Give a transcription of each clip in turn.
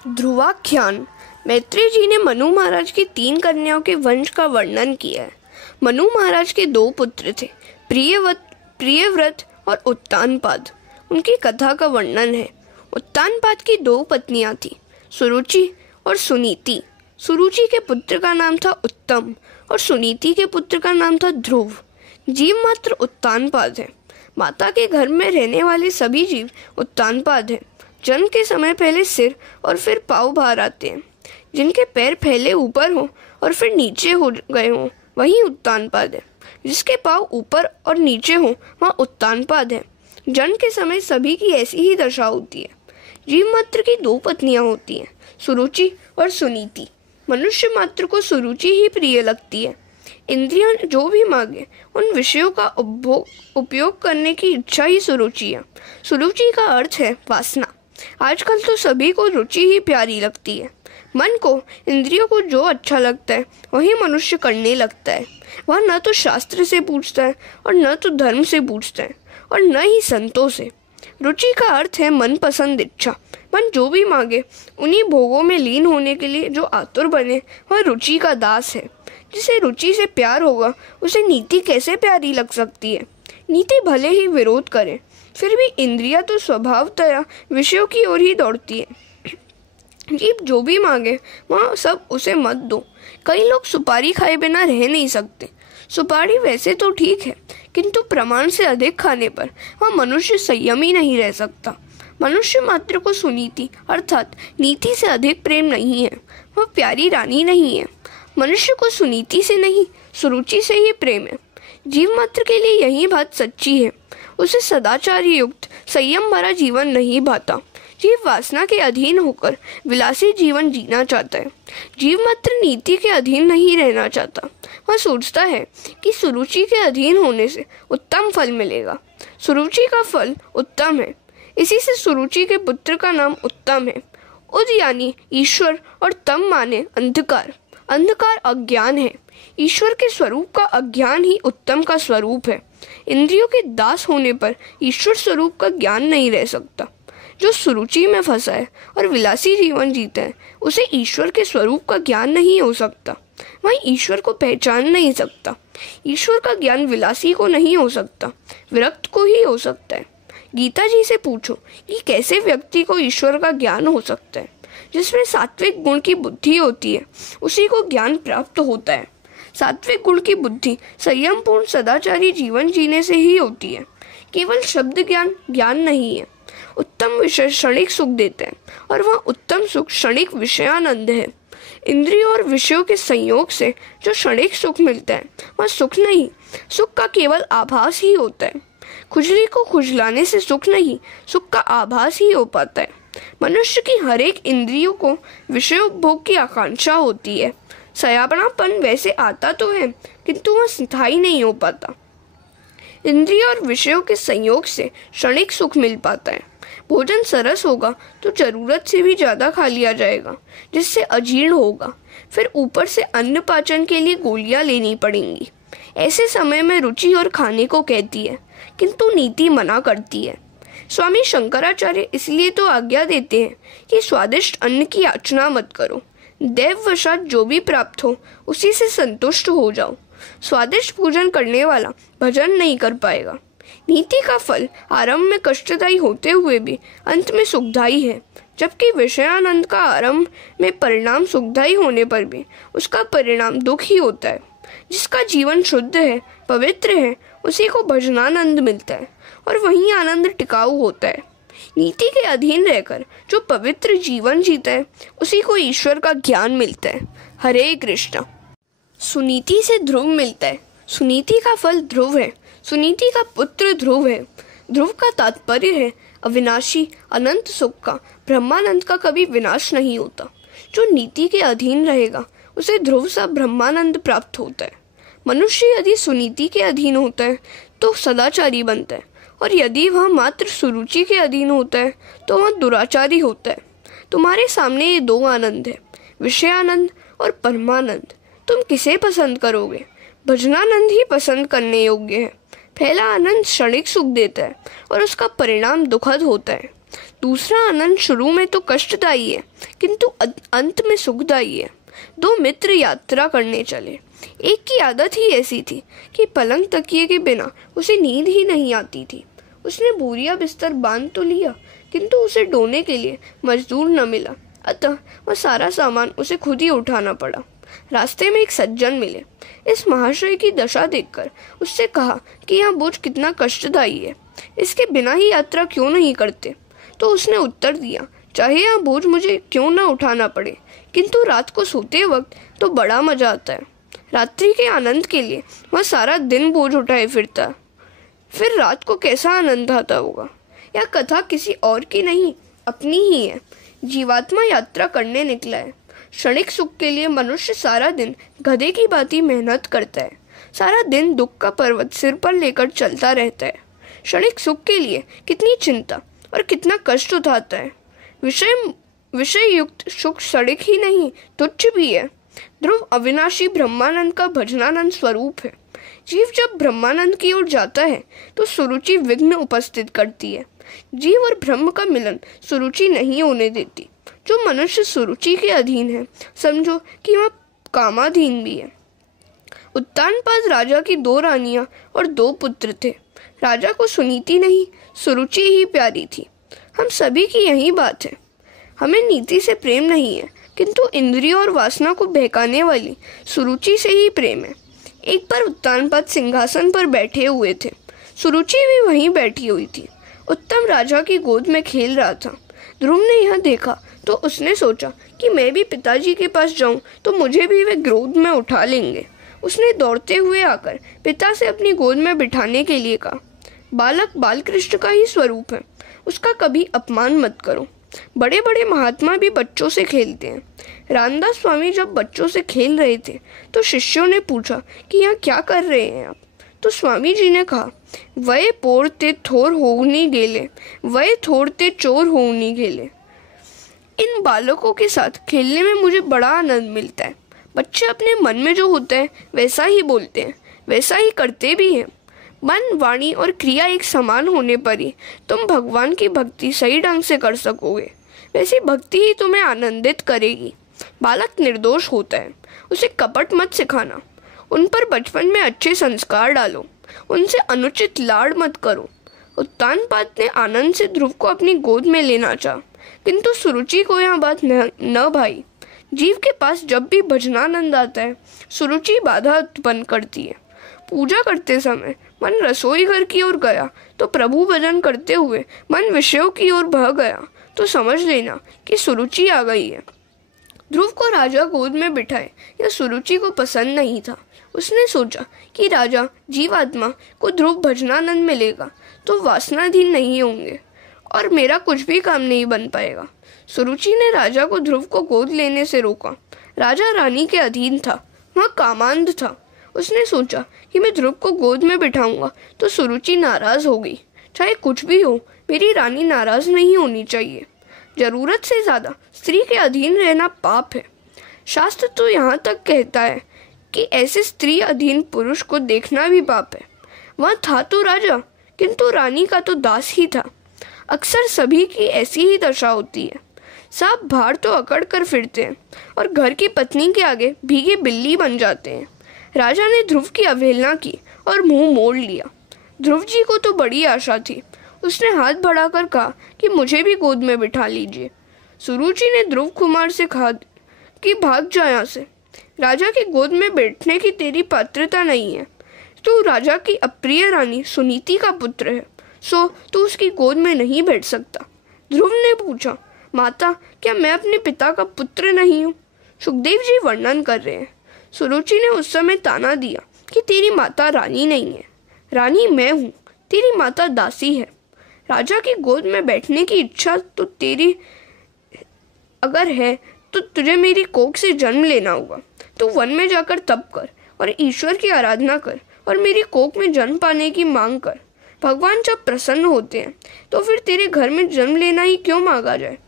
ध्रुवाख्यान। मैत्रेय जी ने मनु महाराज की 3 कन्याओं के वंश का वर्णन किया है। मनु महाराज के 2 पुत्र थे, प्रियव्रत और उत्तानपाद। उनकी कथा का वर्णन है। उत्तानपाद की 2 पत्नियां थीं, सुरुचि और सुनीति। सुरुचि के पुत्र का नाम था उत्तम और सुनीति के पुत्र का नाम था ध्रुव। जीव मात्र उत्तानपाद है। माता के घर में रहने वाले सभी जीव उत्तानपाद है। जन्म के समय पहले सिर और फिर पाँव बाहर आते हैं। जिनके पैर पहले ऊपर हो और फिर नीचे हो गए हों वही उत्तानपाद है। जिसके पाँव ऊपर और नीचे हो वहाँ उत्तानपाद है। जन्म के समय सभी की ऐसी ही दशा होती है। जीव मात्र की 2 पत्नियां होती हैं, सुरुचि और सुनीति। मनुष्य मात्र को सुरुचि ही प्रिय लगती है। इंद्रियां जो भी मांगे उन विषयों का उपयोग करने की इच्छा ही सुरुचि है। सुरुचि का अर्थ है वासना। आजकल तो सभी को रुचि ही प्यारी लगती है। मन को, इंद्रियों को जो अच्छा लगता है वही मनुष्य करने लगता है। वह न तो शास्त्र से पूछता है और न तो धर्म से पूछता है और न ही संतों से। रुचि का अर्थ है मनपसंद इच्छा। मन जो भी मांगे उन्हीं भोगों में लीन होने के लिए जो आतुर बने वह रुचि का दास है। जिसे रुचि से प्यार होगा उसे नीति कैसे प्यारी लग सकती है। नीति भले ही विरोध करे फिर भी इंद्रियां तो स्वभावतया विषयों की ओर ही दौड़ती है। जीव जो भी मांगे वहाँ सब उसे मत दो। कई लोग सुपारी खाए बिना रह नहीं सकते। सुपारी वैसे तो ठीक है, किंतु प्रमाण से अधिक खाने पर वह मनुष्य संयमी नहीं रह सकता। मनुष्य मात्र को सुनीति अर्थात नीति से अधिक प्रेम नहीं है। वह प्यारी रानी नहीं है। मनुष्य को सुनीति से नहीं, सुरुचि से ही प्रेम है। जीव मात्र के लिए यही बात सच्ची है। उसे सदाचार युक्त संयम भरा जीवन नहीं भाता। जीव वासना के अधीन होकर विलासी जीवन जीना चाहता है। जीव मात्र नीति के अधीन नहीं रहना चाहता। वह सोचता है कि सुरुचि के अधीन होने से उत्तम फल मिलेगा। सुरुचि का फल उत्तम है, इसी से सुरुचि के पुत्र का नाम उत्तम है। उद यानी ईश्वर और तम माने अंधकार। अंधकार अज्ञान है। ईश्वर के स्वरूप का अज्ञान ही उत्तम का स्वरूप है। इंद्रियों के दास होने पर ईश्वर स्वरूप का ज्ञान नहीं रह सकता। जो सुरुचि में फंसा है और विलासी जीवन जीता है उसे ईश्वर के स्वरूप का ज्ञान नहीं हो सकता। वह ईश्वर को पहचान नहीं सकता। ईश्वर का ज्ञान विलासी को नहीं हो सकता, विरक्त को ही हो सकता है। गीता जी से पूछो कि कैसे व्यक्ति को ईश्वर का ज्ञान हो सकता है। जिसमें सात्विक गुण की बुद्धि होती है उसी को ज्ञान प्राप्त होता है। सात्विक गुण की बुद्धि संयमपूर्ण सदाचारी जीवन जीने से ही होती है। केवल शब्द ज्ञान नहीं है। उत्तम विषय क्षणिक सुख देते हैं और वह उत्तम सुख क्षणिक विषयानंद है। इंद्रियों और विषयों के संयोग से जो क्षणिक सुख मिलता है वह सुख नहीं, सुख का केवल आभास ही होता है। खुजली को खुजलाने से सुख नहीं, सुख का आभास ही हो पाता है। मनुष्य की हर एक इंद्रियों को विषयोपभोग की आकांक्षा होती है। सयापनापन वैसे आता तो है किंतु वह स्थायी नहीं हो पाता। इंद्रियों और विषयों के संयोग से क्षणिक सुख मिल पाता है। भोजन सरस होगा तो जरूरत से भी ज्यादा खा लिया जाएगा जिससे अजीर्ण होगा। फिर ऊपर से अन्न पाचन के लिए गोलियां लेनी पड़ेंगी। ऐसे समय में रुचि और खाने को कहती है किंतु नीति मना करती है। स्वामी शंकराचार्य इसलिए तो आज्ञा देते हैं कि स्वादिष्ट अन्न की याचना मत करो। दैववशात जो भी प्राप्त हो उसी से संतुष्ट हो जाओ। स्वादिष्ट पूजन करने वाला भजन नहीं कर पाएगा। नीति का फल आरंभ में कष्टदायी होते हुए भी अंत में सुखदायी है, जबकि विषयानंद का आरंभ में परिणाम सुखदायी होने पर भी उसका परिणाम दुख ही होता है। जिसका जीवन शुद्ध है, पवित्र है, उसी को भजनानंद मिलता है और वही आनंद टिकाऊ होता है। नीति के अधीन रहकर जो पवित्र जीवन जीता है उसी को ईश्वर का ज्ञान मिलता है। हरे कृष्ण। सुनीति से ध्रुव मिलता है। सुनीति का फल ध्रुव है। सुनीति का पुत्र ध्रुव है। ध्रुव का तात्पर्य है अविनाशी अनंत सुख का। ब्रह्मानंद का कभी विनाश नहीं होता। जो नीति के अधीन रहेगा उसे ध्रुव सा ब्रह्मानंद प्राप्त होता है। मनुष्य यदि सुनीति के अधीन होता है तो सदाचारी बनता है और यदि वह मात्र सुरुचि के अधीन होता है तो वह दुराचारी होता है। तुम्हारे सामने ये 2 आनंद है, विषयानंद और परमानंद। तुम किसे पसंद करोगे? भजनानंद ही पसंद करने योग्य है। पहला आनंद क्षणिक सुख देता है और उसका परिणाम दुखद होता है। दूसरा आनंद शुरू में तो कष्टदायी है, किंतु अंत में सुखदायी है। दो मित्र यात्रा करने चले। एक की आदत ही ऐसी थी कि पलंग तकिए के बिना उसे नींद ही नहीं आती थी। उसने बोरिया बिस्तर बांध तो लिया, किंतु उसे ढोने के लिए मजदूर न मिला, अतः वह सारा सामान उसे खुद ही उठाना पड़ा। रास्ते में एक सज्जन मिले। इस महाशय की दशा देखकर उससे कहा कि यह बोझ कितना कष्टदायी है, इसके बिना ही यात्रा क्यों नहीं करते। तो उसने उत्तर दिया, चाहे यह बोझ मुझे क्यों न उठाना पड़े, किंतु रात को सोते वक्त तो बड़ा मजा आता है। रात्रि के आनंद के लिए वह सारा दिन बोझ उठाए फिरता, फिर रात को कैसा आनंद आता होगा। यह कथा किसी और की नहीं, अपनी ही है। जीवात्मा यात्रा करने निकला है। क्षणिक सुख के लिए मनुष्य सारा दिन गधे की भांति मेहनत करता है, सारा दिन दुख का पर्वत सिर पर लेकर चलता रहता है। क्षणिक सुख के लिए कितनी चिंता और कितना कष्ट उठाता है। विषय युक्त सुख क्षणिक ही नहीं, तुच्छ भी है। ध्रुव अविनाशी ब्रह्मानंद का भजनानंद स्वरूप है। जीव जब ब्रह्मानंद की ओर जाता है तो सुरुचि विघ्न उपस्थित करती है। जीव और ब्रह्म का मिलन सुरुचि नहीं होने देती। जो मनुष्य सुरुचि के अधीन है, समझो कि वह कामाधीन भी है। उत्तानपाद राजा की 2 रानियां और 2 पुत्र थे। राजा को सुनीति नहीं, सुरुचि ही प्यारी थी। हम सभी की यही बात है। हमें नीति से प्रेम नहीं है, किंतु इंद्रियों और वासना को बहकाने वाली सुरुचि से ही प्रेम है। एक बार उत्तानपाद सिंहासन पर बैठे हुए थे। सुरुचि भी वहीं बैठी हुई थी। उत्तम राजा की गोद में खेल रहा था। ध्रुव ने यह देखा तो उसने सोचा कि मैं भी पिताजी के पास जाऊं तो मुझे भी वे गोद में उठा लेंगे। उसने दौड़ते हुए आकर पिता से अपनी गोद में बिठाने के लिए कहा। बालक बालकृष्ण का ही स्वरूप है, उसका कभी अपमान मत करो। बड़े बड़े महात्मा भी बच्चों से खेलते हैं। रामदास स्वामी जब बच्चों से खेल रहे थे तो शिष्यों ने पूछा कि यहाँ क्या कर रहे हैं आप। तो स्वामी जी ने कहा, वय पोरते थोर होनी गेले, वय थोरते चोर होनी गेले। इन बालकों के साथ खेलने में मुझे बड़ा आनंद मिलता है। बच्चे अपने मन में जो होता है वैसा ही बोलते हैं, वैसा ही करते भी हैं। मन, वाणी और क्रिया एक समान होने पर ही तुम भगवान की भक्ति सही ढंग से कर सकोगे। वैसी भक्ति ही तुम्हें आनंदित करेगी। बालक निर्दोष होता है, उसे कपट मत सिखाना। उन पर बचपन में अच्छे संस्कार डालो, उनसे अनुचित लाड़ मत करो। उत्तानपाद ने आनंद से ध्रुव को अपनी गोद में लेना चाहा, किंतु सुरुचि को यह बात न भाई। जीव के पास जब भी भजनानंद आता है, सुरुचि बाधा उत्पन्न करती है। पूजा करते समय मन रसोई घर की ओर गया तो प्रभु भजन करते हुए मन विषयों की ओर बह गया तो समझ लेना कि सुरुचि आ गई है। ध्रुव को राजा गोद में बिठाए यह सुरुचि को पसंद नहीं था। उसने सोचा कि राजा जीवात्मा को ध्रुव भजनानंद मिलेगा तो वासनाधीन नहीं होंगे और मेरा कुछ भी काम नहीं बन पाएगा। सुरुचि ने राजा को ध्रुव को गोद लेने से रोका। राजा रानी के अधीन था, वह कामांध था। उसने सोचा कि मैं ध्रुव को गोद में बिठाऊंगा तो सुरुचि नाराज होगी। चाहे कुछ भी हो, मेरी रानी नाराज नहीं होनी चाहिए। जरूरत से ज्यादा स्त्री के अधीन रहना पाप है। शास्त्र तो यहाँ तक कहता है कि ऐसे स्त्री अधीन पुरुष को देखना भी पाप है। वह था तो राजा, किंतु रानी का तो दास ही था। अक्सर सभी की ऐसी ही दशा होती है। सांप बाहर तो अकड़ कर फिरते हैं और घर की पत्नी के आगे भीगे बिल्ली बन जाते हैं। राजा ने ध्रुव की अवहेलना की और मुंह मोड़ लिया। ध्रुव जी को तो बड़ी आशा थी। उसने हाथ बढ़ाकर कहा कि मुझे भी गोद में बिठा लीजिए। सुरुचि ने ध्रुव कुमार से कहा कि भाग जा यहाँ से। राजा की गोद में बैठने की तेरी पात्रता नहीं है। तू राजा की अप्रिय रानी सुनीति का पुत्र है, सो तू उसकी गोद में नहीं बैठ सकता। ध्रुव ने पूछा, माता, क्या मैं अपने पिता का पुत्र नहीं हूँ? सुखदेव जी वर्णन कर रहे हैं। सुरुचि ने उस समय ताना दिया कि तेरी माता रानी नहीं है, रानी मैं हूँ, तेरी माता दासी है। राजा की गोद में बैठने की इच्छा तो तेरी अगर है तो तुझे मेरी कोख से जन्म लेना होगा। तू वन में जाकर तप कर और ईश्वर की आराधना कर और मेरी कोख में जन्म पाने की मांग कर। भगवान जब प्रसन्न होते हैं तो फिर तेरे घर में जन्म लेना ही क्यों मांगा जाए?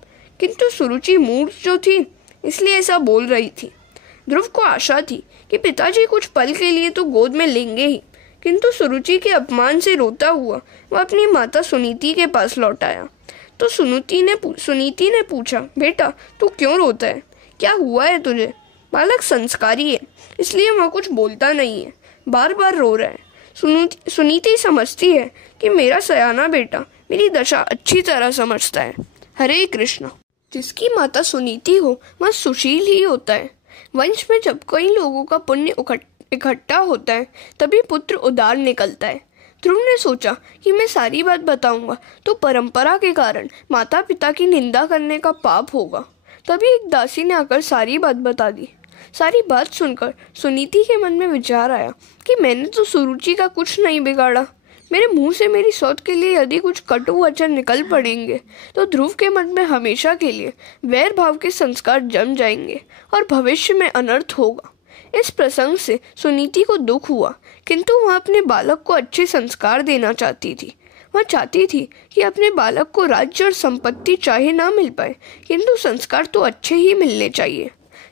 किंतु सुरुचि मूर्ख जो थी इसलिए ऐसा बोल रही थी। ध्रुव को आशा थी कि पिताजी कुछ पल के लिए तो गोद में लेंगे ही, किंतु सुरुचि के अपमान से रोता हुआ वह अपनी माता सुनीति के पास लौट आया तो सुनीति ने पूछा, बेटा तू क्यों रोता है, क्या हुआ है तुझे? बालक संस्कारी है, इसलिए वह कुछ बोलता नहीं है, बार बार रो रहा है। सुनीति समझती है कि मेरा सयाना बेटा मेरी दशा अच्छी तरह समझता है। हरे कृष्ण। जिसकी माता सुनीति हो वह सुशील ही होता है। वंश में जब कई लोगों का पुण्य इकट्ठा होता है तभी पुत्र उदार निकलता है। ध्रुव ने सोचा कि मैं सारी बात बताऊंगा तो परंपरा के कारण माता पिता की निंदा करने का पाप होगा। तभी एक दासी ने आकर सारी बात बता दी। सारी बात सुनकर सुनीति के मन में विचार आया कि मैंने तो सुरुचि का कुछ नहीं बिगाड़ा। मेरे मुंह से मेरी सौत के लिए यदि कुछ कटु वचन निकल पड़ेंगे तो ध्रुव के मन में हमेशा के लिए वैर भाव के संस्कार जम जाएंगे और भविष्य में अनर्थ होगा। इस प्रसंग से सुनीति को दुख हुआ, किंतु वह अपने बालक को अच्छे संस्कार देना चाहती थी। वह चाहती थी कि अपने बालक को राज्य और संपत्ति चाहे ना मिल पाए, किंतु संस्कार तो अच्छे ही मिलने चाहिए।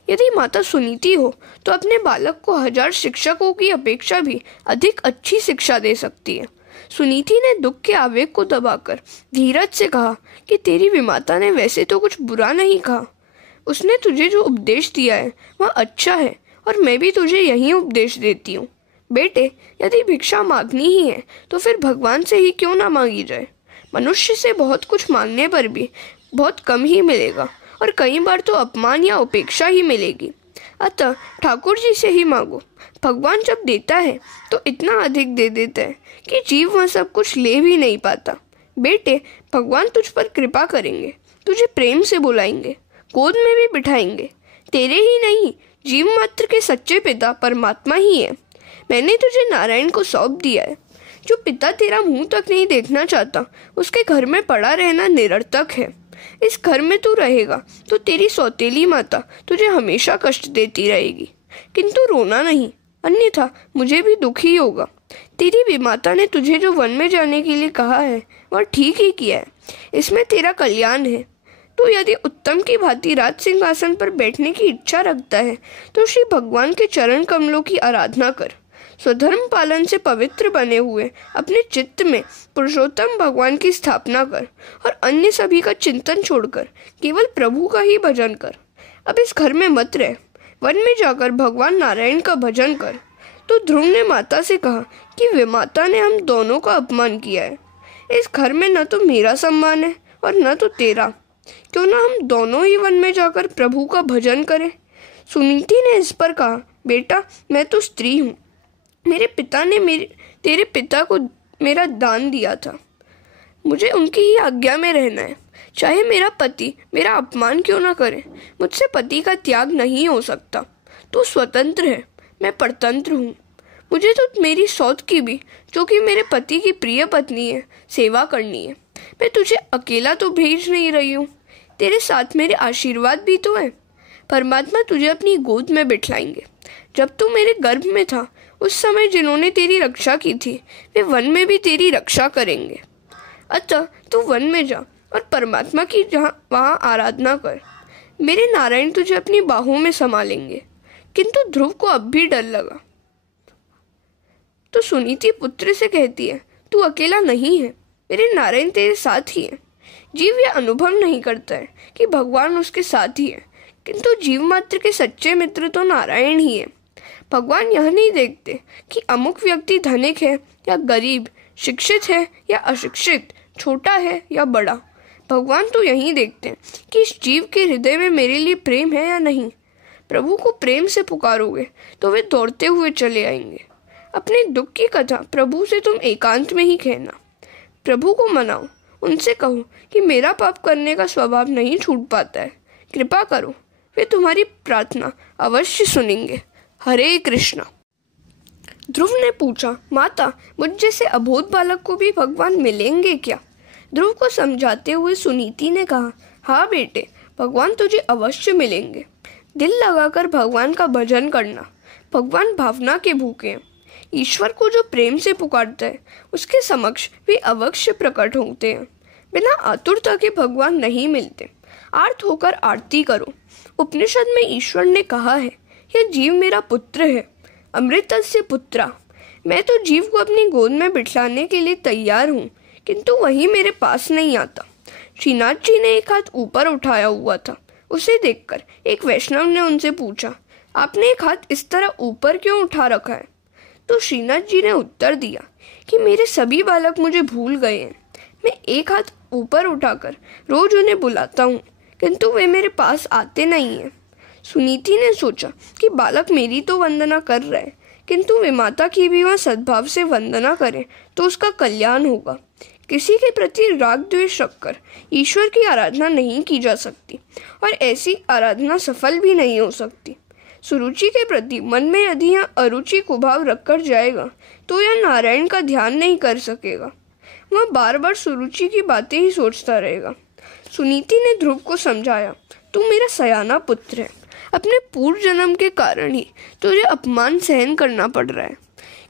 यदि माता सुनीति हो तो अपने बालक को 1000 शिक्षकों की अपेक्षा भी अधिक अच्छी शिक्षा दे सकती है। सुनीति ने दुख के आवेग को दबाकर धीरज से कहा कि तेरी विमाता ने वैसे तो कुछ बुरा नहीं कहा। उसने तुझे जो उपदेश दिया है वह अच्छा है और मैं भी तुझे यही उपदेश देती हूँ। बेटे, यदि भिक्षा मांगनी ही है तो फिर भगवान से ही क्यों ना मांगी जाए। मनुष्य से बहुत कुछ मांगने पर भी बहुत कम ही मिलेगा और कई बार तो अपमान या उपेक्षा ही मिलेगी। अतः ठाकुर जी से ही मांगो। भगवान जब देता है तो इतना अधिक दे देता है कि जीव वह सब कुछ ले भी नहीं पाता। बेटे, भगवान तुझ पर कृपा करेंगे, तुझे प्रेम से बुलाएंगे, गोद में भी बिठाएंगे। तेरे ही नहीं, जीव मात्र के सच्चे पिता परमात्मा ही है। मैंने तुझे नारायण को सौंप दिया है। जो पिता तेरा मुंह तक नहीं देखना चाहता उसके घर में पड़ा रहना निरर्थक है। इस घर में तू रहेगा तो तेरी सौतेली माता तुझे हमेशा कष्ट देती रहेगी, किंतु रोना नहीं, अन्यथा मुझे भी दुख ही होगा। तेरी विमाता ने तुझे जो वन में जाने के लिए कहा है वह ठीक ही किया है, इसमें तेरा कल्याण है। तो यदि उत्तम की भांति राज सिंहासन पर बैठने की इच्छा रखता है तो श्री भगवान के चरण कमलों की आराधना कर। स्वधर्म पालन से पवित्र बने हुए अपने चित्त में पुरुषोत्तम भगवान की स्थापना कर और अन्य सभी का चिंतन छोड़कर केवल प्रभु का ही भजन कर। अब इस घर में मत रह, वन में जाकर भगवान नारायण का भजन कर। तो ध्रुव ने माता से कहा कि विमाता ने हम दोनों का अपमान किया है। इस घर में न तो मेरा सम्मान है और न तो तेरा। क्यों ना हम दोनों ही वन में जाकर प्रभु का भजन करें। सुनीति ने इस पर कहा, बेटा मैं तो स्त्री हूँ, मेरे पिता ने तेरे पिता को मेरा दान दिया था, मुझे उनकी ही आज्ञा में रहना है। चाहे मेरा पति मेरा अपमान क्यों ना करे, मुझसे पति का त्याग नहीं हो सकता। तू स्वतंत्र है, मैं परतंत्र हूँ। मुझे तो मेरी सौत की भी, जो कि मेरे पति की प्रिय पत्नी है, सेवा करनी है। मैं तुझे अकेला तो भेज नहीं रही हूँ, तेरे साथ मेरे आशीर्वाद भी तो है। परमात्मा तुझे अपनी गोद में बिठाएंगे। जब तू मेरे गर्भ में था उस समय जिन्होंने तेरी रक्षा की थी वे वन में भी तेरी रक्षा करेंगे। अतः तू वन में जा और परमात्मा की वहाँ आराधना कर। मेरे नारायण तुझे अपनी बाहों में संभालेंगे। किंतु ध्रुव को अब भी डर लगा। तो सुनीति पुत्र से कहती है, तू अकेला नहीं है, मेरे नारायण तेरे साथ ही है। जीव यह अनुभव नहीं करता है कि भगवान उसके साथ ही है, किंतु जीव मात्र के सच्चे मित्र तो नारायण ही है। भगवान यह नहीं देखते कि अमुक व्यक्ति धनिक है या गरीब, शिक्षित है या अशिक्षित, छोटा है या बड़ा। भगवान तो यही देखते हैं कि इस जीव के हृदय में मेरे लिए प्रेम है या नहीं। प्रभु को प्रेम से पुकारोगे तो वे दौड़ते हुए चले आएंगे। अपने दुख की कथा प्रभु से तुम एकांत में ही कहना। प्रभु को मनाओ, उनसे कहो कि मेरा पाप करने का स्वभाव नहीं छूट पाता है, कृपा करो, वे तुम्हारी प्रार्थना अवश्य सुनेंगे। हरे कृष्णा। ध्रुव ने पूछा, माता मुझ जैसे अबोध बालक को भी भगवान मिलेंगे क्या? ध्रुव को समझाते हुए सुनीति ने कहा, हाँ बेटे, भगवान तुझे अवश्य मिलेंगे। दिल लगाकर भगवान का भजन करना। भगवान भावना के भूखे हैं। ईश्वर को जो प्रेम से पुकारता है उसके समक्ष वे अवश्य प्रकट होते हैं। बिना आतुरता के भगवान नहीं मिलते। आर्त होकर आरती करो। उपनिषद में ईश्वर ने कहा है, यह जीव मेरा पुत्र है, अमृतस्य पुत्रा। मैं तो जीव को अपनी गोद में बिठाने के लिए तैयार हूँ, किंतु वही मेरे पास नहीं आता। श्रीनाथ जी ने एक हाथ ऊपर उठाया हुआ था। उसे देखकर एक वैष्णव ने उनसे पूछा, आपने एक हाथ इस तरह ऊपर क्यों उठा रखा है? तो श्रीनाथ जी ने उत्तर दिया कि मेरे सभी बालक मुझे भूल गए हैं। मैं एक हाथ ऊपर उठाकर रोज उन्हें बुलाता हूँ, किंतु वे मेरे पास आते नहीं हैं। सुनीति ने सोचा कि बालक मेरी तो वंदना कर रहे हैं, किंतु वे माता की भी वह सद्भाव से वंदना करें तो उसका कल्याण होगा। किसी के प्रति राग द्वेष रखकर ईश्वर की आराधना नहीं की जा सकती और ऐसी आराधना सफल भी नहीं हो सकती। सुरुचि के प्रति मन में यदि यह अरुचि कुभाव रखकर जाएगा तो यह नारायण का ध्यान नहीं कर सकेगा। वह बार बार सुरुचि की बातें ही सोचता रहेगा। सुनीति ने ध्रुव को समझाया, तू मेरा सयाना पुत्र है, अपने पूर्व जन्म के कारण ही तुझे अपमान सहन करना पड़ रहा है।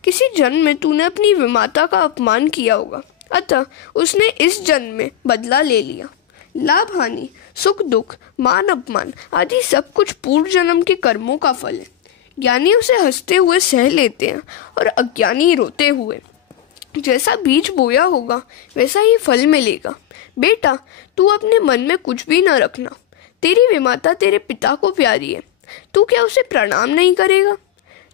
किसी जन्म में तूने अपनी विमाता का अपमान किया होगा, अतः उसने इस जन्म में बदला ले लिया। लाभ हानि, सुख दुख, मान अपमान आदि सब कुछ पूर्व जन्म के कर्मों का फल है। ज्ञानी उसे हंसते हुए सह लेते हैं और अज्ञानी रोते हुए। जैसा बीज बोया होगा वैसा ही फल मिलेगा। बेटा, तू अपने मन में कुछ भी न रखना। तेरी विमाता तेरे पिता को प्यारी है, तू क्या उसे प्रणाम नहीं करेगा?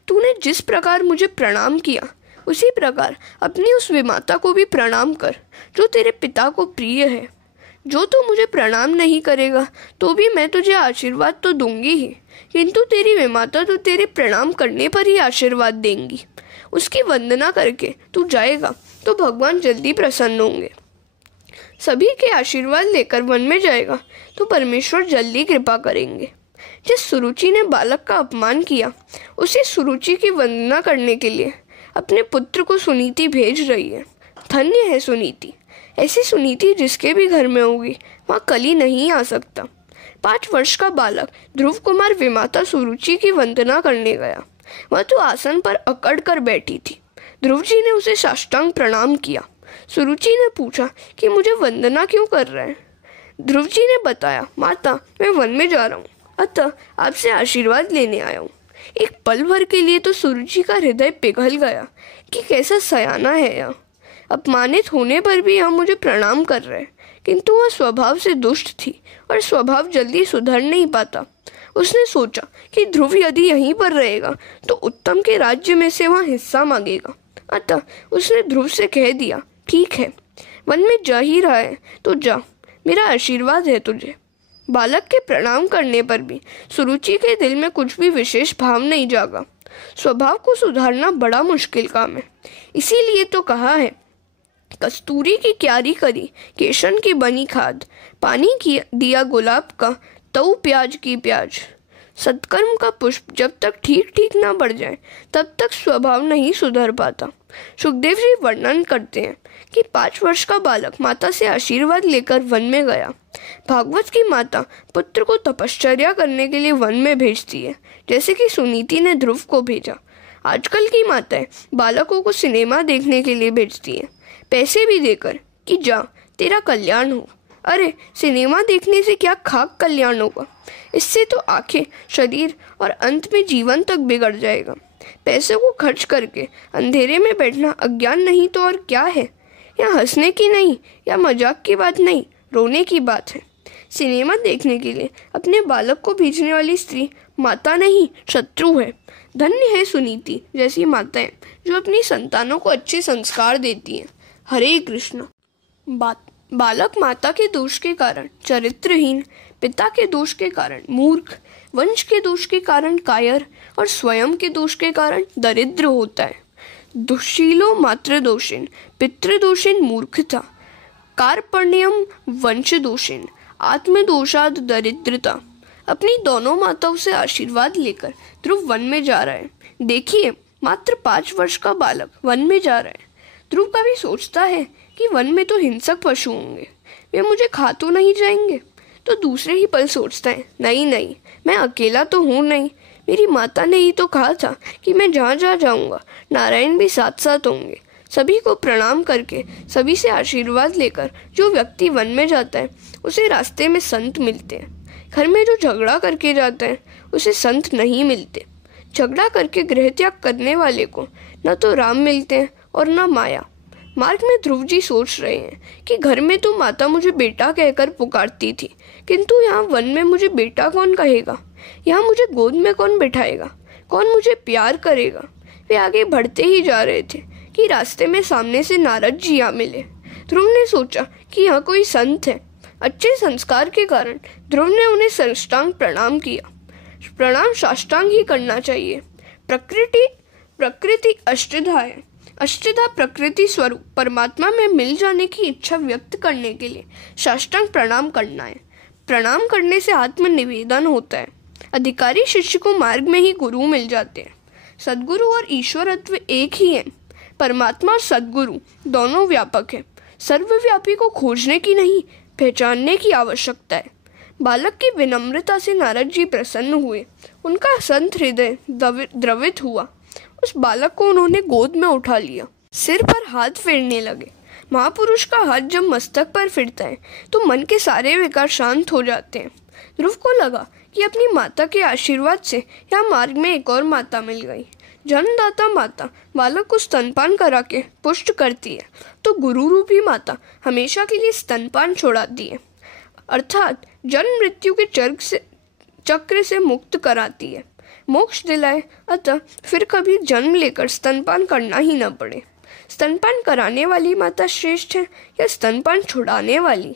तूने जिस प्रकार मुझे प्रणाम किया उसी प्रकार अपनी उस विमाता को भी प्रणाम कर जो तेरे पिता को प्रिय है। जो तू मुझे प्रणाम नहीं करेगा तो भी मैं तुझे आशीर्वाद तो दूंगी ही, किंतु तेरी विमाता तो तेरे प्रणाम करने पर ही आशीर्वाद देंगी। उसकी वंदना करके तू जाएगा तो भगवान जल्दी प्रसन्न होंगे। सभी के आशीर्वाद लेकर वन में जाएगा तो परमेश्वर जल्दी कृपा करेंगे। जिस सुरुचि ने बालक का अपमान किया उसी सुरुचि की वंदना करने के लिए अपने पुत्र को सुनीति भेज रही है। धन्य है सुनीति। ऐसी सुनीति जिसके भी घर में होगी वहाँ कली नहीं आ सकता। 5 वर्ष का बालक ध्रुव कुमार विमाता सुरुचि की वंदना करने गया। वह तो आसन पर अकड़ कर बैठी थी। ध्रुव जी ने उसे साष्टांग प्रणाम किया। सुरुचि ने पूछा कि मुझे वंदना क्यों कर रहे हैं? ध्रुव जी ने बताया, माता, मैं वन में जा रहा हूँ, अतः आपसे आशीर्वाद लेने आया हूँ। एक पल भर के लिए तो सुरुचि का हृदय पिघल गया कि कैसा सयाना है यह। अपमानित होने पर भी यह मुझे प्रणाम कर रहे, किंतु वह स्वभाव से दुष्ट थी और स्वभाव जल्दी सुधर नहीं पाता। उसने सोचा कि ध्रुव यदि यहीं पर रहेगा तो उत्तम के राज्य में से वह हिस्सा मांगेगा। अतः उसने ध्रुव से कह दिया, ठीक है, वन में जा ही रहा है तो जा, मेरा आशीर्वाद है तुझे। बालक के प्रणाम करने पर भी सुरुचि के दिल में कुछ भी विशेष भाव नहीं जागा। स्वभाव को सुधारना बड़ा मुश्किल काम है। इसीलिए तो कहा है, कस्तूरी की क्यारी करी, केशन की बनी खाद, पानी की दिया गुलाब का, तऊ प्याज की प्याज। सत्कर्म का पुष्प जब तक ठीक ठीक ना बढ़ जाए तब तक स्वभाव नहीं सुधर पाता। सुखदेव जी वर्णन करते हैं कि 5 वर्ष का बालक माता से आशीर्वाद लेकर वन में गया। भागवत की माता पुत्र को तपश्चर्या करने के लिए वन में भेजती है, जैसे कि सुनीति ने ध्रुव को भेजा। आजकल की माताएं बालकों को सिनेमा देखने के लिए भेजती हैं, पैसे भी देकर कि जा, तेरा कल्याण हो। अरे, सिनेमा देखने से क्या खाक कल्याण होगा? इससे तो आंखें, शरीर और अंत में जीवन तक बिगड़ जाएगा। पैसे को खर्च करके अंधेरे में बैठना अज्ञान नहीं तो और क्या है? यह हंसने की नहीं या मजाक की बात नहीं, रोने की बात है। सिनेमा देखने के लिए अपने बालक को भेजने वाली स्त्री माता नहीं, शत्रु है। धन्य है सुनीति जैसी माताएं जो अपनी संतानों को अच्छे संस्कार देती हैं। हरे कृष्ण। बालक माता के दोष के कारण चरित्रहीन, पिता के दोष के कारण मूर्ख, वंश के दोष के कारण कायर और स्वयं के दोष के कारण दरिद्र होता है। दुशीलो मातृ दोषिन, पितृदोषिन मूर्खता, कार्पण्यम वंश दोषिन, आत्मदोषाद दरिद्रता। अपनी दोनों माताओं से आशीर्वाद लेकर ध्रुव वन में जा रहा है। देखिए, मात्र 5 वर्ष का बालक वन में जा रहा है। ध्रुव कभी सोचता है कि वन में तो हिंसक पशु होंगे, वे मुझे खा तो नहीं जाएंगे। तो दूसरे ही पल सोचता है, नहीं, मैं अकेला तो हूँ नहीं। मेरी माता ने ही तो कहा था कि मैं जहाँ जहाँ जाऊँगा नारायण भी साथ साथ होंगे। सभी को प्रणाम करके, सभी से आशीर्वाद लेकर जो व्यक्ति वन में जाता है उसे रास्ते में संत मिलते हैं। घर में जो झगड़ा करके जाता है उसे संत नहीं मिलते। झगड़ा करके गृह त्याग करने वाले को न तो राम मिलते हैं और न माया। मार्ग में ध्रुव जी सोच रहे हैं कि घर में तो माता मुझे बेटा कहकर पुकारती थी, किंतु यहाँ वन में मुझे बेटा कौन कहेगा? यहाँ मुझे गोद में कौन बिठाएगा? कौन मुझे प्यार करेगा? वे आगे बढ़ते ही जा रहे थे कि रास्ते में सामने से नारद जी आ मिले। ध्रुव ने सोचा कि यहाँ कोई संत है। अच्छे संस्कार के कारण ध्रुव ने उन्हें साष्टांग प्रणाम किया। प्रणाम साष्टांग ही करना चाहिए। प्रकृति अष्टधा है। अष्टधा प्रकृति स्वरूप परमात्मा में मिल जाने की इच्छा व्यक्त करने के लिए साष्टांग प्रणाम करना है। प्रणाम करने से आत्मनिवेदन होता है। अधिकारी शिष्य को मार्ग में ही गुरु मिल जाते हैं। सद्गुरु और ईश्वरत्व एक ही है। परमात्मा और सद्गुरु दोनों व्यापक है। सर्वव्यापी को खोजने की नहीं, पहचानने की आवश्यकता है। बालक की विनम्रता से नारद जी प्रसन्न हुए। उनका संत हृदय द्रवित हुआ। उस बालक को उन्होंने गोद में उठा लिया, सिर पर हाथ फेरने लगे। महापुरुष का हाथ जब मस्तक पर फिरता है तो मन के सारे विकार शांत हो जाते हैं। ध्रुव को लगा कि अपनी माता के आशीर्वाद से यहाँ मार्ग में एक और माता मिल गई। जन्मदाता माता बालक को स्तनपान करा के पुष्ट करती है, तो गुरु रूपी माता हमेशा के लिए स्तनपान छोड़ाती है, अर्थात जन्म मृत्यु के चक्र से मुक्त कराती है, मोक्ष दिलाए। अतः फिर कभी जन्म लेकर स्तनपान करना ही न पड़े। स्तनपान कराने वाली माता श्रेष्ठ है या स्तनपान छुड़ाने वाली?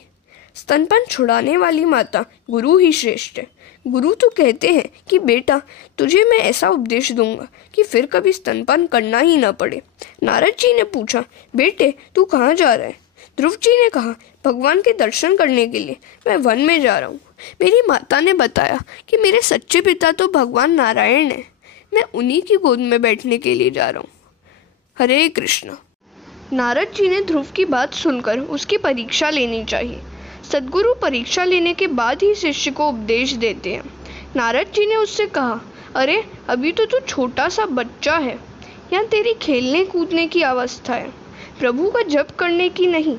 स्तनपान छुड़ाने वाली माता गुरु ही श्रेष्ठ है। गुरु तो कहते हैं कि बेटा, तुझे मैं ऐसा उपदेश दूंगा कि फिर कभी स्तनपान करना ही न पड़े। नारद जी ने पूछा, बेटे तू कहाँ जा रहा है? ध्रुव जी ने कहा, भगवान के दर्शन करने के लिए मैं वन में जा रहा हूँ। मेरी माता ने बताया कि मेरे सच्चे पिता तो भगवान नारायण हैं। मैं उन्हीं की गोद में बैठने के लिए जा रहा हूँ। हरे कृष्ण। नारद जी ने ध्रुव की बात सुनकर उसकी परीक्षा लेनी चाहिए। सद्गुरु परीक्षा लेने के बाद ही शिष्य को उपदेश देते हैं। नारद जी ने उससे कहा, अरे अभी तो तू छोटा सा बच्चा है, यहाँ तेरी खेलने कूदने की अवस्था है, प्रभु का जप करने की नहीं।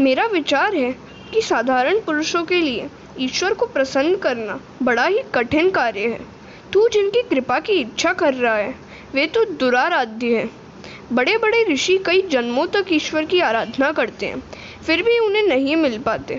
मेरा विचार है कि साधारण पुरुषों के लिए ईश्वर को प्रसन्न करना बड़ा ही कठिन कार्य है। तू जिनकी कृपा की इच्छा कर रहा है वे तो दुराराध्य है। बड़े बड़े ऋषि कई जन्मों तक ईश्वर की आराधना करते हैं, फिर भी उन्हें नहीं मिल पाते।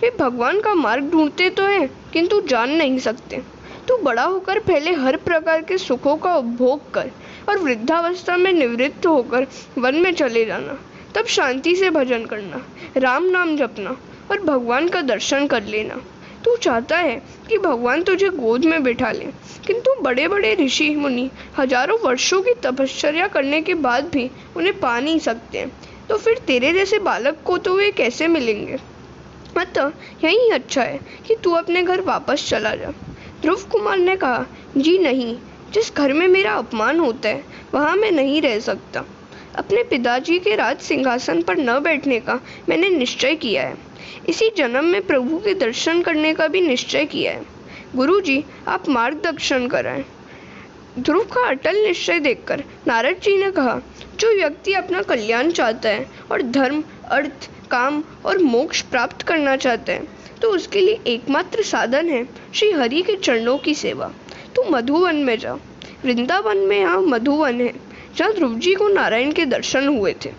वे भगवान का मार्ग ढूंढते तो हैं, किंतु जान नहीं सकते। तू बड़ा होकर पहले हर प्रकार के सुखों का उपभोग कर और वृद्धावस्था में निवृत्त होकर वन में चले जाना। तब शांति से भजन करना, राम नाम जपना और भगवान का दर्शन कर लेना। तू चाहता है कि भगवान तुझे गोद में बिठा ले, किंतु बड़े बड़े ऋषि मुनि हजारों वर्षों की तपश्चर्या करने के बाद भी उन्हें पा नहीं सकते, तो फिर तेरे जैसे बालक को तो वे कैसे मिलेंगे? अतः यही अच्छा है कि तू अपने घर वापस चला जा। ध्रुव कुमार ने कहा, जी नहीं, जिस घर में मेरा अपमान होता है वहाँ मैं नहीं रह सकता। अपने पिताजी के राज सिंहासन पर न बैठने का मैंने निश्चय किया है। इसी जन्म में प्रभु के दर्शन करने का भी निश्चय किया है। गुरुजी, आप मार्गदर्शन कराएं। ध्रुव का अटल निश्चय देखकर नारद जी ने कहा, जो व्यक्ति अपना कल्याण चाहता है और धर्म, अर्थ, काम और मोक्ष प्राप्त करना चाहता है, तो उसके लिए एकमात्र साधन है श्री हरि के चरणों की सेवा। तू मधुवन में जा। वृंदावन में यहाँ मधुवन है, जहाँ ध्रुव जी को नारायण के दर्शन हुए थे।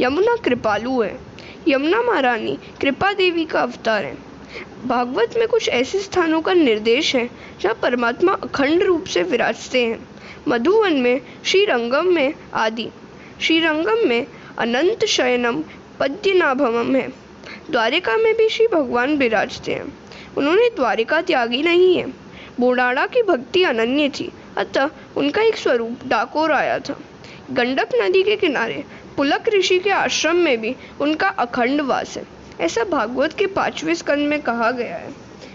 यमुना कृपालु है। यमुना महारानी कृपा देवी का अवतार है। भागवत में कुछ ऐसे स्थानों का निर्देश है जहाँ परमात्मा अखंड रूप से विराजते हैं। मधुवन में श्रीरंगम में आदि, श्रीरंगम में अनंत शयनम पद्मनाभम है। द्वारिका में भी श्री भगवान विराजते हैं। उन्होंने द्वारिका त्यागी नहीं है। बोडाड़ा की भक्ति अनन्य थी, अतः उनका एक स्वरूप डाकोर आया था। गंडक नदी के किनारे पुलक ऋषि के आश्रम में भी उनका अखंड वास है, ऐसा भागवत के 5वें स्कंद में कहा गया है।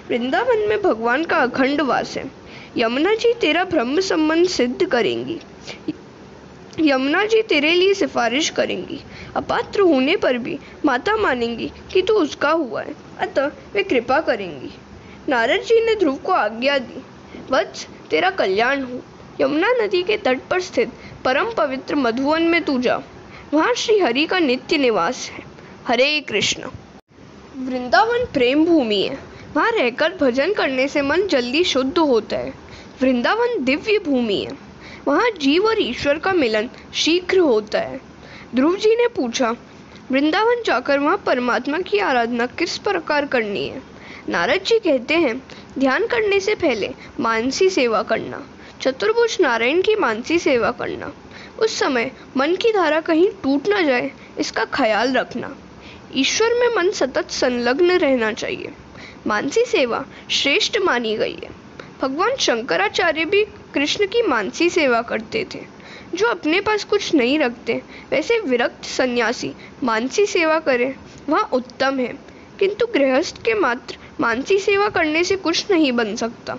वृंदावन में भगवान का अखंड वास है। यमुना जी तेरा ब्रह्म संबंध सिद्ध करेंगी। यमुना जी तेरे लिए सिफारिश करेंगी। अपात्र होने पर भी माता मानेंगी कि तू उसका हुआ है, अतः वे कृपा करेंगी। नारद जी ने ध्रुव को आज्ञा दी, वत्स तेरा कल्याण हो। यमुना नदी के तट पर स्थित परम पवित्र मधुवन में तू जा। वहाँ श्री हरि का नित्य निवास है। हरे कृष्ण। वृंदावन प्रेम भूमि है। वहाँ रहकर भजन करने से मन जल्दी शुद्ध होता है। वृंदावन दिव्य भूमि है। वहाँ जीव और ईश्वर का मिलन शीघ्र होता है। ध्रुव जी ने पूछा, वृंदावन जाकर वहाँ परमात्मा की आराधना किस प्रकार करनी है? नारद जी कहते हैं, ध्यान करने से पहले मानसी सेवा करना, चतुर्भुज नारायण की मानसी सेवा करना। उस समय मन की धारा कहीं टूट न जाए, इसका ख्याल रखना। ईश्वर में मन सतत संलग्न रहना चाहिए। मानसी सेवा श्रेष्ठ मानी गई है। भगवान शंकराचार्य भी कृष्ण की मानसी सेवा करते थे। जो अपने पास कुछ नहीं रखते, वैसे विरक्त सन्यासी मानसी सेवा करे, वह उत्तम है। किंतु गृहस्थ के मात्र मानसी सेवा करने से कुछ नहीं बन सकता।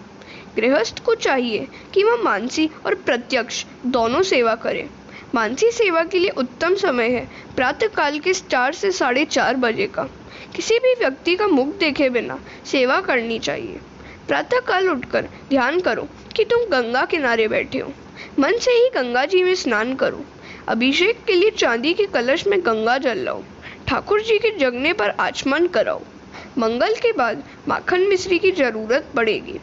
गृहस्थ को चाहिए कि वह मानसी और प्रत्यक्ष दोनों सेवा करे। मानसी सेवा के लिए उत्तम समय है प्रातः काल के 4 से 4:30 बजे का। किसी भी व्यक्ति का मुख देखे बिना सेवा करनी चाहिए। प्रातः काल उठकर ध्यान करो कि तुम गंगा किनारे बैठे हो। मन से ही गंगा जी में स्नान करो। अभिषेक के लिए चांदी के कलश में गंगा जल लाओ। ठाकुर जी के जगने पर आचमन कराओ। मंगल के बाद माखन मिश्री की जरूरत पड़ेगी।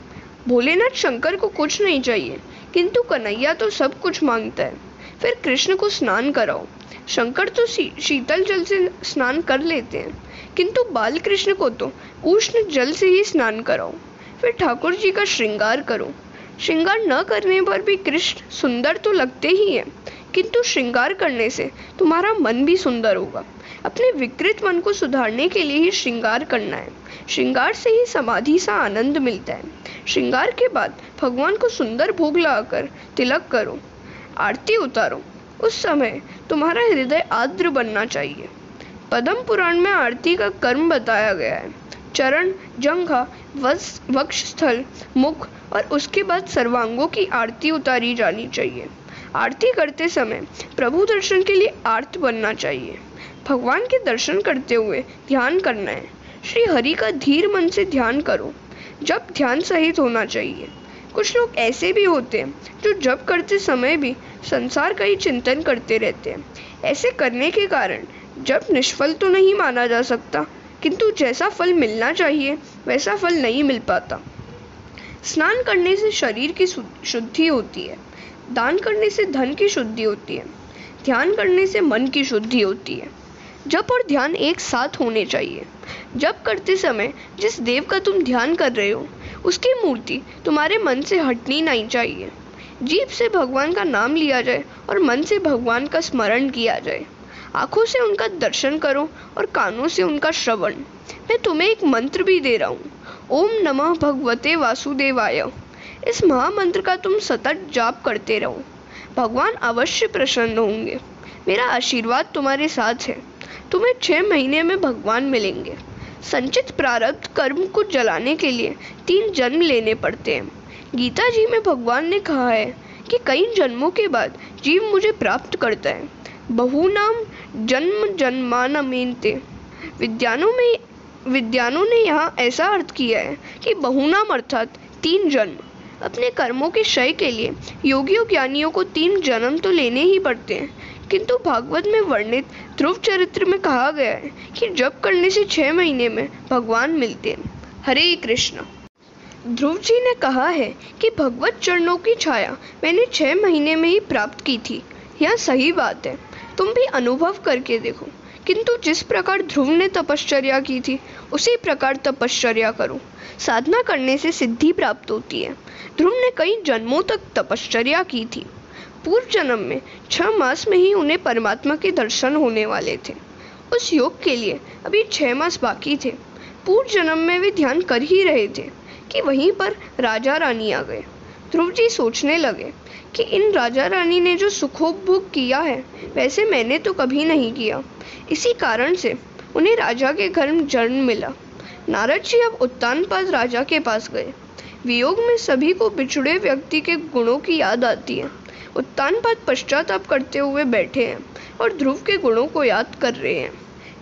भोलेनाथ शंकर को कुछ नहीं चाहिए, किंतु कन्हैया तो सब कुछ मांगता है। फिर कृष्ण को स्नान कराओ। शंकर तो शीतल जल से स्नान कर लेते हैं, किंतु बाल कृष्ण को तो उष्ण जल से ही स्नान कराओ। फिर ठाकुर जी का श्रृंगार करो। श्रृंगार न करने पर भी कृष्ण सुंदर तो लगते ही हैं, किंतु श्रृंगार करने से तुम्हारा मन भी सुंदर होगा। अपने विकृत मन को सुधारने के लिए ही श्रृंगार करना है। श्रृंगार से ही समाधि सा आनंद मिलता है। श्रृंगार के बाद भगवान को सुंदर भोग लगाकर तिलक करो, आरती उतारो। उस समय तुम्हारा हृदय आर्द्र बनना चाहिए। पद्म पुराण में आरती का कर्म बताया गया है। चरण, जंघा, वक्षस्थल, मुख और उसके बाद सर्वांगों की आरती उतारी जानी चाहिए। आरती करते समय प्रभु दर्शन के लिए आर्त बनना चाहिए। भगवान के दर्शन करते हुए ध्यान करना है। श्री हरि का धीर मन से ध्यान करो। जब ध्यान सहित होना चाहिए। कुछ लोग ऐसे भी होते हैं जो जप करते समय भी संसार का ही चिंतन करते रहते हैं। ऐसे करने के कारण जप निष्फल तो नहीं माना जा सकता, किंतु जैसा फल मिलना चाहिए वैसा फल नहीं मिल पाता। स्नान करने से शरीर की शुद्धि होती है। दान करने से धन की शुद्धि होती है। ध्यान करने से मन की शुद्धि होती है। जप और ध्यान एक साथ होने चाहिए। जप करते समय जिस देव का तुम ध्यान कर रहे हो, उसकी मूर्ति तुम्हारे मन से हटनी नहीं चाहिए। जीभ से भगवान का नाम लिया जाए और मन से भगवान का स्मरण किया जाए। आंखों से उनका दर्शन करो और कानों से उनका श्रवण। मैं तुम्हें एक मंत्र भी दे रहा हूँ। ओम नमः भगवते वासुदेवाय। इस महामंत्र का तुम सतत जाप करते रहो। भगवान अवश्य प्रसन्न होंगे। मेरा आशीर्वाद तुम्हारे साथ है। तुम्हें 6 महीने में भगवान मिलेंगे। संचित प्रारब्ध कर्म को जलाने के लिए 3 जन्म लेने पड़ते हैं। गीता जी में भगवान ने कहा है कि कई जन्मों के बाद जीव मुझे प्राप्त करता है। बहुनाम जन्म जन्मानमेते। विद्वानों ने यहाँ ऐसा अर्थ किया है कि बहुनाम अर्थात 3 जन्म। अपने कर्मों के क्षय के लिए योगियों ज्ञानियों को 3 जन्म तो लेने ही पड़ते हैं, किंतु भागवत में वर्णित ध्रुव चरित्र में कहा गया है कि जप करने से 6 महीने में भगवान मिलते हैं। हरे कृष्ण। ध्रुव जी ने कहा है कि भगवत चरणों की छाया मैंने 6 महीने में ही प्राप्त की थी। यह सही बात है। तुम भी अनुभव करके देखो। किंतु जिस प्रकार ध्रुव ने तपश्चर्या की थी, उसी प्रकार तपश्चर्या करो। साधना करने से सिद्धि प्राप्त होती है। ध्रुव ने कई जन्मों तक तपश्चर्या की थी। पूर्व जन्म में 6 मास में ही उन्हें परमात्मा के दर्शन होने वाले थे। उस योग के लिए अभी 6 मास बाकी थे। पूर्व जन्म में वे ध्यान कर ही रहे थे कि वहीं पर राजा रानी आ गए। ध्रुव जी सोचने लगे कि इन राजा रानी ने जो सुखोपभोग किया है, वैसे मैंने तो कभी नहीं किया। इसी कारण से उन्हें राजा के घर में जन्म मिला। नारद जी अब उत्तानपाद राजा के पास गए। वियोग में सभी को बिछुड़े व्यक्ति के गुणों की याद आती है। उत्तानपाद पश्चाताप करते हुए बैठे हैं और ध्रुव के गुणों को याद कर रहे हैं।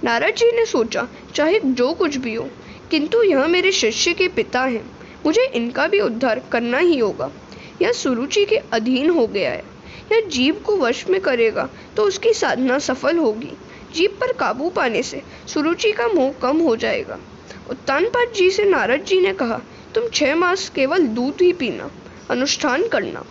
नारद जी ने सोचा, चाहे जो कुछ भी हो, किंतु यह मेरे शिष्य के पिता हैं, मुझे इनका भी उद्धार करना ही होगा। यह सुरुचि के अधीन हो गया है। यह जीव को वश में करेगा तो उसकी साधना सफल होगी। जीव पर काबू पाने से सुरुचि का मोह कम हो जाएगा। उत्तानपाद जी से नारद जी ने कहा, तुम 6 मास केवल दूध ही पीना, अनुष्ठान करना।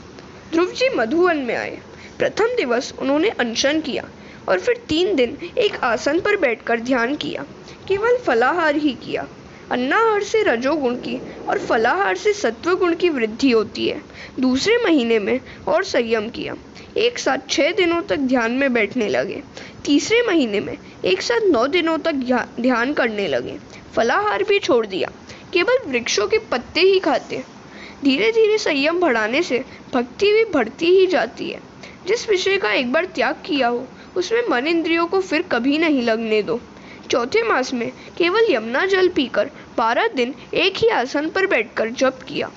ध्रुव जी मधुवन में आए। प्रथम दिवस उन्होंने अनशन किया। और फिर 3 दिन एक आसन पर बैठकर ध्यान किया। केवल फलाहार ही किया। अन्नाहार से रजोगुण की और फलाहार से सत्व गुण की वृद्धि होती है। दूसरे महीने में और संयम किया। एक साथ 6 दिनों तक ध्यान में बैठने लगे। तीसरे महीने में एक साथ 9 दिनों तक ध्यान करने लगे। फलाहार भी छोड़ दिया, केवल वृक्षों के पत्ते ही खाते। धीरे धीरे संयम बढ़ाने से भक्ति भी बढ़ती ही जाती है। जिस विषय का एक बार त्याग किया हो उसमें मन इंद्रियों को फिर कभी नहीं लगने दो। चौथे मास में केवल यमुना जल पीकर 12 दिन एक ही आसन पर बैठकर जप किया।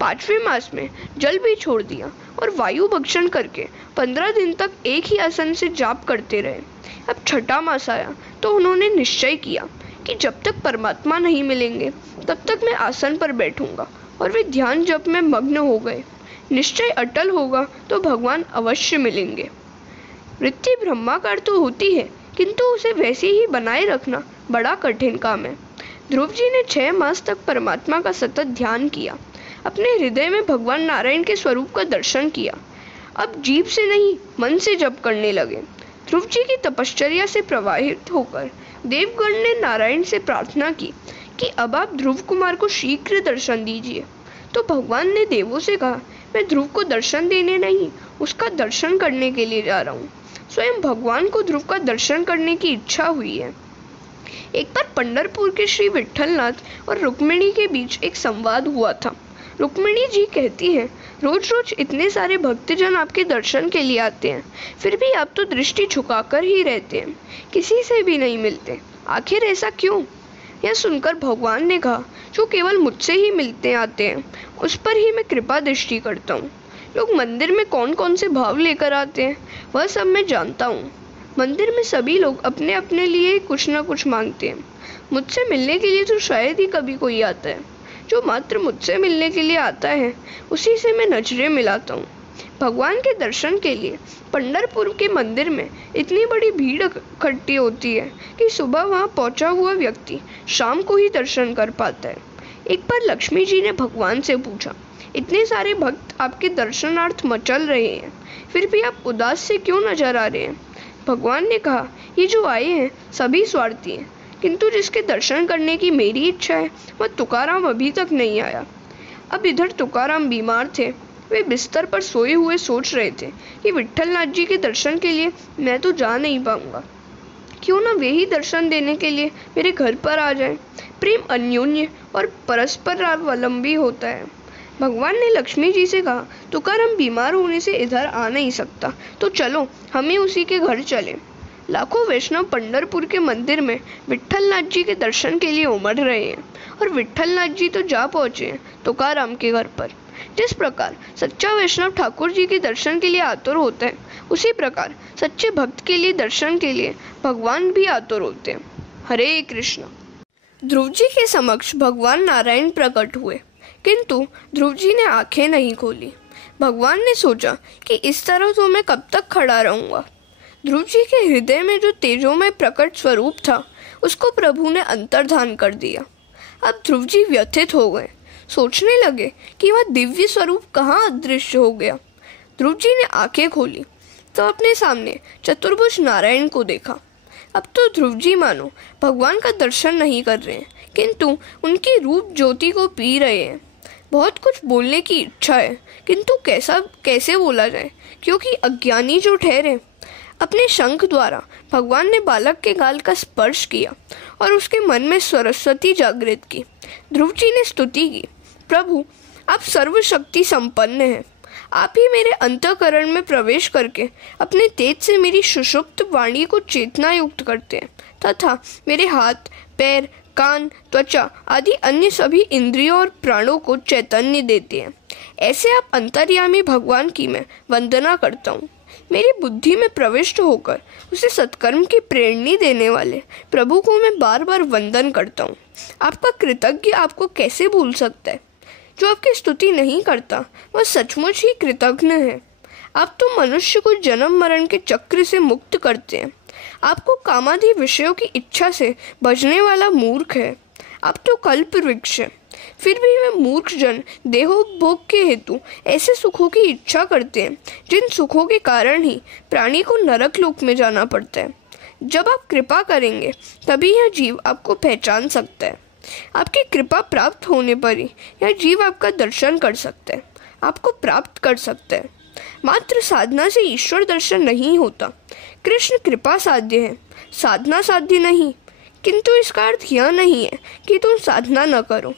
5वें मास में जल भी छोड़ दिया और वायु भक्षण करके 15 दिन तक एक ही आसन से जाप करते रहे। अब 6ठा मास आया तो उन्होंने निश्चय किया कि जब तक परमात्मा नहीं मिलेंगे तब तक मैं आसन पर बैठूंगा, और वे ध्यान जप में मग्न हो गए। निश्चय अटल होगा तो भगवान अवश्य मिलेंगे। वृत्ति ब्रह्माकार तो होती है, किंतु उसे वैसे ही बनाए रखना बड़ा कठिन काम है। ध्रुव जी ने 6 मास तक परमात्मा का सतत ध्यान किया। अपने हृदय में भगवान नारायण के स्वरूप का दर्शन किया। अब जीभ से नहीं, मन से जप करने लगे। ध्रुव जी की तपश्चर्या से प्रभावित होकर देवगण ने नारायण से प्रार्थना की कि अब आप ध्रुव कुमार को शीघ्र दर्शन दीजिए। तो भगवान ने देवों से कहा, मैं ध्रुव को दर्शन देने नहीं, उसका दर्शन करने के लिए जा रहा हूँ। स्वयं भगवान को ध्रुव का दर्शन करने की इच्छा हुई है। एक बार पंढरपुर के श्री विट्ठलनाथ और रुक्मिणी के बीच एक संवाद हुआ था। रुक्मिणी जी कहती हैं, रोज रोज इतने सारे भक्तजन आपके दर्शन के लिए आते हैं, फिर भी आप तो दृष्टि झुकाकर ही रहते हैं, किसी से भी नहीं मिलते, आखिर ऐसा क्यों? यह सुनकर भगवान ने कहा, जो केवल मुझसे ही मिलते आते हैं उस पर ही मैं कृपा दृष्टि करता हूँ। लोग मंदिर में कौन कौन से भाव लेकर आते हैं वह सब मैं जानता हूँ। मंदिर में सभी लोग अपने अपने लिए कुछ न कुछ मांगते हैं। मुझसे मिलने के लिए तो शायद ही कभी कोई आता है। जो मात्र मुझसे मिलने के लिए आता है उसी से मैं नजरें मिलाता हूँ। भगवान के दर्शन के लिए पंढरपुर के मंदिर में इतनी बड़ी भीड़ इकट्ठी होती है कि सुबह वहाँ पहुँचा हुआ व्यक्ति शाम को ही दर्शन कर पाता है। एक बार लक्ष्मी जी ने भगवान से पूछा, इतने सारे भक्त आपके दर्शनार्थ मचल रहे हैं, फिर भी आप उदास से क्यों नजर आ रहे हैं? भगवान ने कहा, ये जो आए हैं सभी स्वार्थी हैं, किंतु जिसके दर्शन करने की मेरी इच्छा है वह तुकाराम अभी तक नहीं आया। अब इधर तुकाराम बीमार थे। वे बिस्तर पर सोए हुए सोच रहे थे कि विट्ठलनाथ जी के दर्शन के लिए मैं तो जा नहीं पाऊंगा, क्यों ना वे ही दर्शन देने के लिए मेरे घर पर आ जाएं। प्रेम अन्योन्य और परस्पर अवलंबी होता है। भगवान ने लक्ष्मी जी से कहा, तुकाराम बीमार होने से इधर आ नहीं सकता, तो चलो हमें उसी के घर चले। लाखों वैष्णव पंढरपुर के मंदिर में विट्ठलनाथ जी के दर्शन के लिए उमड़ रहे हैं और विट्ठलनाथ जी तो जा पहुंचे हैं तुकाराम के घर पर। जिस प्रकार सच्चा वैष्णव ठाकुर जी के दर्शन के लिए आतुर होता है, उसी प्रकार सच्चे भक्त के लिए दर्शन के लिए भगवान भी आतुर होते हैं। हरे कृष्ण। ध्रुव जी के समक्ष भगवान नारायण प्रकट हुए, किंतु ध्रुव जी ने आंखें नहीं खोली। भगवान ने सोचा कि इस तरह तो मैं कब तक खड़ा रहूंगा। ध्रुव जी के हृदय में जो तेजोमय प्रकट स्वरूप था उसको प्रभु ने अंतर्धान कर दिया। अब ध्रुव जी व्यथित हो गए, सोचने लगे कि वह दिव्य स्वरूप कहाँ अदृश्य हो गया। ध्रुव जी ने आंखें खोली तो अपने सामने चतुर्भुज नारायण को देखा। अब तो ध्रुव जी मानो भगवान का दर्शन नहीं कर रहे हैं, किंतु उनकी रूप ज्योति को पी रहे हैं। बहुत कुछ बोलने की इच्छा है, किंतु कैसे बोला जाए, क्योंकि अज्ञानी जो ठहरे। अपने शंख द्वारा भगवान ने बालक के गाल का स्पर्श किया और उसके मन में सरस्वती जागृत की। ध्रुव जी ने स्तुति की, प्रभु आप सर्वशक्ति संपन्न हैं। आप ही मेरे अंतःकरण में प्रवेश करके अपने तेज से मेरी सुषुप्त वाणी को चेतना युक्त करते हैं तथा मेरे हाथ, पैर, कान, त्वचा आदि अन्य सभी इंद्रियों और प्राणों को चैतन्य देते हैं। ऐसे आप अंतर्यामी भगवान की मैं वंदना करता हूँ। मेरी बुद्धि में प्रविष्ट होकर उसे सत्कर्म की प्रेरणा देने वाले प्रभु को मैं बार बार वंदन करता हूँ। आपका कृतज्ञ आपको कैसे भूल सकता है? जो आपकी स्तुति नहीं करता वह सचमुच ही कृतज्ञ है। आप तो मनुष्य को जन्म मरण के चक्र से मुक्त करते हैं। आपको कामादि विषयों की इच्छा से बजने वाला मूर्ख है। आप तो कल्प वृक्ष है। फिर भी वे मूर्ख जन देहोपभोग के हेतु ऐसे सुखों की इच्छा करते हैं जिन सुखों के कारण ही प्राणी को नरक लोक में जाना पड़ता है। जब आप कृपा करेंगे तभी यह जीव आपको पहचान सकता है। आपकी कृपा प्राप्त होने पर ही यह जीव आपका दर्शन कर सकता है, आपको प्राप्त कर सकता है। मात्र साधना से ईश्वर दर्शन नहीं होता। कृष्ण कृपा साध्य है, साधना साध्य नहीं। किंतु इसका अर्थ यह नहीं है कि तुम साधना न करो।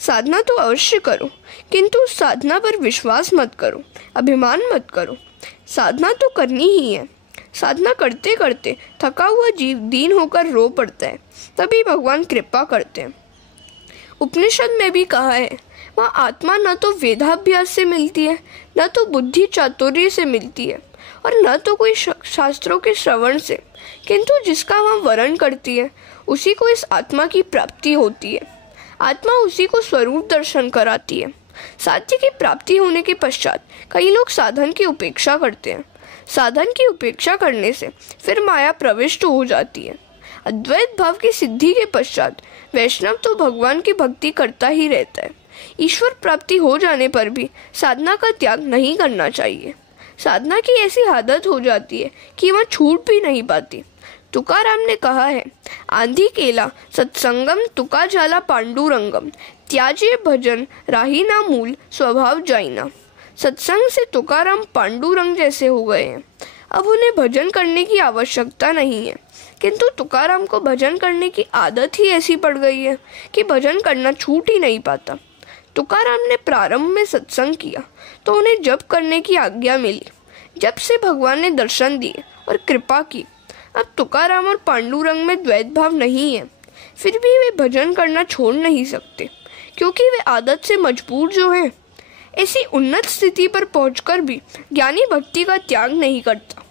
साधना तो अवश्य करो, किंतु उस साधना पर विश्वास मत करो, अभिमान मत करो। साधना तो करनी ही है। साधना करते करते थका हुआ जीव दीन होकर रो पड़ता है, तभी भगवान कृपा करते हैं। उपनिषद में भी कहा है, वह आत्मा न तो वेदाभ्यास से मिलती है, न तो बुद्धि चातुर्य से मिलती है, और न तो कोई शास्त्रों के श्रवण से, किंतु जिसका वह वर्ण करती है उसी को इस आत्मा की प्राप्ति होती है। आत्मा उसी को स्वरूप दर्शन कराती है। साध्य की प्राप्ति होने के पश्चात कई लोग साधन की उपेक्षा करते हैं। साधन की उपेक्षा करने से फिर माया प्रविष्ट हो जाती है। अद्वैत भाव की सिद्धि के पश्चात वैष्णव तो भगवान की भक्ति करता ही रहता है। ईश्वर प्राप्ति हो जाने पर भी साधना का त्याग नहीं करना चाहिए। साधना की ऐसी आदत हो जाती है कि वह छूट भी नहीं पाती। तुकाराम ने कहा है, आंधी केला सत्संगम तुका जाला पांडुरंगम, त्याजे भजन राहीना मूल स्वभाव जाइना। सत्संग से तुकाराम पांडुरंग जैसे हो गए हैं। अब उन्हें भजन करने की आवश्यकता नहीं है, किंतु तुकाराम को भजन करने की आदत ही ऐसी पड़ गई है कि भजन करना छूट ही नहीं पाता। तुकाराम ने प्रारंभ में सत्संग किया तो उन्हें जप करने की आज्ञा मिली। जब से भगवान ने दर्शन दिए और कृपा की। अब तुकाराम और पांडुरंग में द्वैत भाव नहीं है, फिर भी वे भजन करना छोड़ नहीं सकते, क्योंकि वे आदत से मजबूर जो हैं। ऐसी उन्नत स्थिति पर पहुंचकर भी ज्ञानी भक्ति का त्याग नहीं करता।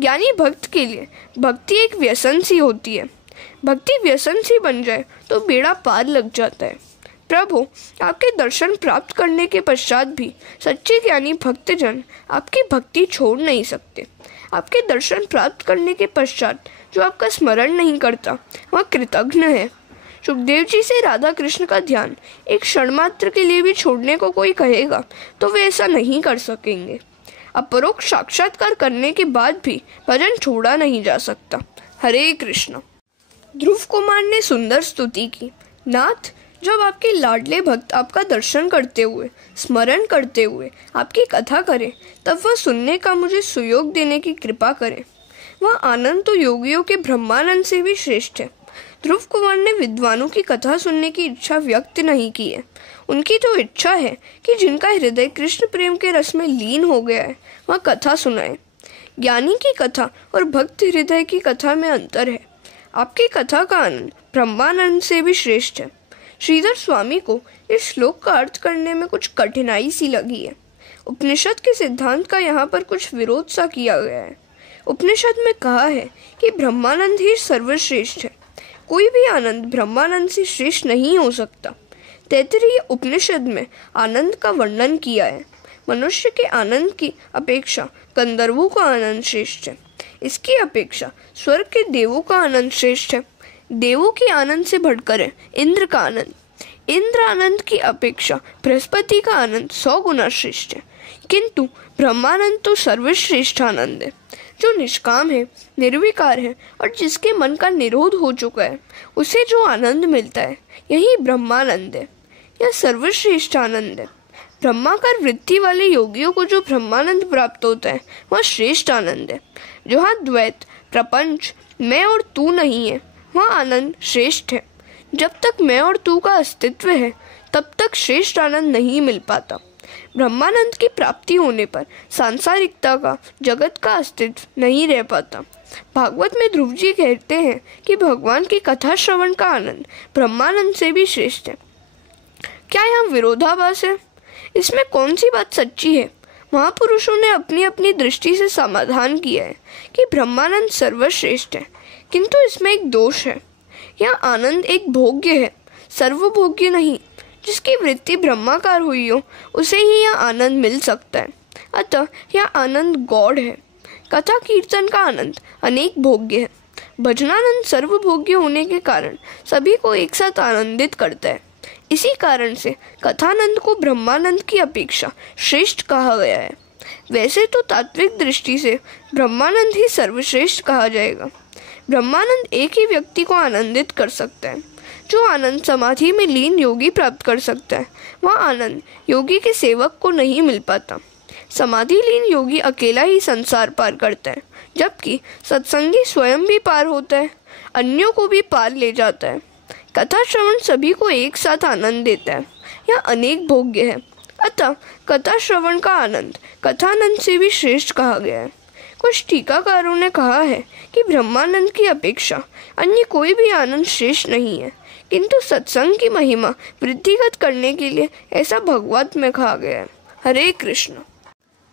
ज्ञानी भक्त के लिए भक्ति एक व्यसन सी होती है। भक्ति व्यसन सी बन जाए तो बेड़ा पार लग जाता है। प्रभु, आपके दर्शन प्राप्त करने के पश्चात भी सच्चे ज्ञानी भक्तजन आपकी भक्ति छोड़ नहीं सकते। आपके दर्शन प्राप्त करने के पश्चात जो आपका स्मरण नहीं करता वह कृतघ्न है। सुखदेव जी से राधा कृष्ण का ध्यान एक क्षण मात्र के लिए भी छोड़ने को कोई कहेगा तो वे ऐसा नहीं कर सकेंगे। अपरोक्ष साक्षात्कार करने के बाद भी भजन छोड़ा नहीं जा सकता। हरे कृष्ण। ध्रुव कुमार ने सुंदर स्तुति की। नाथ, जब आपके लाडले भक्त आपका दर्शन करते हुए, स्मरण करते हुए आपकी कथा करें, तब वह सुनने का मुझे सुयोग देने की कृपा करें। वह आनंद तो योगियों के ब्रह्मानंद से भी श्रेष्ठ है। ध्रुव कुमार ने विद्वानों की कथा सुनने की इच्छा व्यक्त नहीं की है। उनकी तो इच्छा है कि जिनका हृदय कृष्ण प्रेम के रस में लीन हो गया है वह कथा सुनाए। ज्ञानी की कथा और भक्त हृदय की कथा में अंतर है। आपकी कथा का आनंद ब्रह्मानंद से भी श्रेष्ठ है। श्रीधर स्वामी को इस श्लोक का अर्थ करने में कुछ कठिनाई सी लगी है। उपनिषद के सिद्धांत का यहाँ पर कुछ विरोध सा किया गया है। उपनिषद में कहा है कि ब्रह्मानंद ही सर्वश्रेष्ठ है। कोई भी आनंद ब्रह्मानंद से श्रेष्ठ नहीं हो सकता। तैत्तिरीय उपनिषद में आनंद का वर्णन किया है। मनुष्य के आनंद की अपेक्षा गंधर्वों का आनंद श्रेष्ठ है। इसकी अपेक्षा स्वर्ग के देवों का आनंद श्रेष्ठ है। देवों के आनंद से बढ़कर है इंद्र का आनंद। इंद्र आनंद की अपेक्षा बृहस्पति का आनंद 100 गुना श्रेष्ठ है। किंतु ब्रह्मानंद तो सर्वश्रेष्ठ आनंद है, जो निष्काम है, निर्विकार है और जिसके मन का निरोध हो चुका है। उसे जो आनंद मिलता है यही ब्रह्मानंद है। यह सर्वश्रेष्ठ आनंद है। ब्रह्माकार वृत्ति वाले योगियों को जो ब्रह्मानंद प्राप्त होता है वह श्रेष्ठ आनंद है। जहाँ द्वैत, प्रपंच, मैं और तू नहीं है वह आनंद श्रेष्ठ है। जब तक मैं और तू का अस्तित्व है तब तक श्रेष्ठ आनंद नहीं मिल पाता। ब्रह्मानंद की प्राप्ति होने पर सांसारिकता का, जगत का अस्तित्व नहीं रह पाता। भागवत में ध्रुव जी कहते हैं कि भगवान की कथा श्रवण का आनंद ब्रह्मानंद से भी श्रेष्ठ है। क्या यह विरोधाभास है? इसमें कौन सी बात सच्ची है? महापुरुषों ने अपनी अपनी दृष्टि से समाधान किया है कि ब्रह्मानंद सर्वश्रेष्ठ है, किंतु इसमें एक दोष है। यह आनंद एक भोग्य है, सर्वभोग्य नहीं। जिसकी वृत्ति ब्रह्माकार हुई हो उसे ही यह आनंद मिल सकता है। अतः यह आनंद गौड़ है। कथा कीर्तन का आनंद अनेक भोग्य है। भजनानंद सर्वभोग्य होने के कारण सभी को एक साथ आनंदित करता है। इसी कारण से कथानंद को ब्रह्मानंद की अपेक्षा श्रेष्ठ कहा गया है। वैसे तो तात्विक दृष्टि से ब्रह्मानंद ही सर्वश्रेष्ठ कहा जाएगा। ब्रह्मानंद एक ही व्यक्ति को आनंदित कर सकता है। जो आनंद समाधि में लीन योगी प्राप्त कर सकता है, वह आनंद योगी के सेवक को नहीं मिल पाता। समाधि लीन योगी अकेला ही संसार पार करता है, जबकि सत्संगी स्वयं भी पार होता है, अन्यों को भी पार ले जाता है। कथा श्रवण सभी को एक साथ आनंद देता है। यह अनेक भोग्य है, अतः कथा श्रवण का आनंद कथानंद से भी श्रेष्ठ कहा गया है। कुछ टीकाकारों ने कहा है कि ब्रह्मानंद की अपेक्षा अन्य कोई भी आनंद श्रेष्ठ नहीं है, किंतु सत्संग की महिमा वृद्धिगत करने के लिए ऐसा भगवत में कहा गया है। हरे कृष्ण।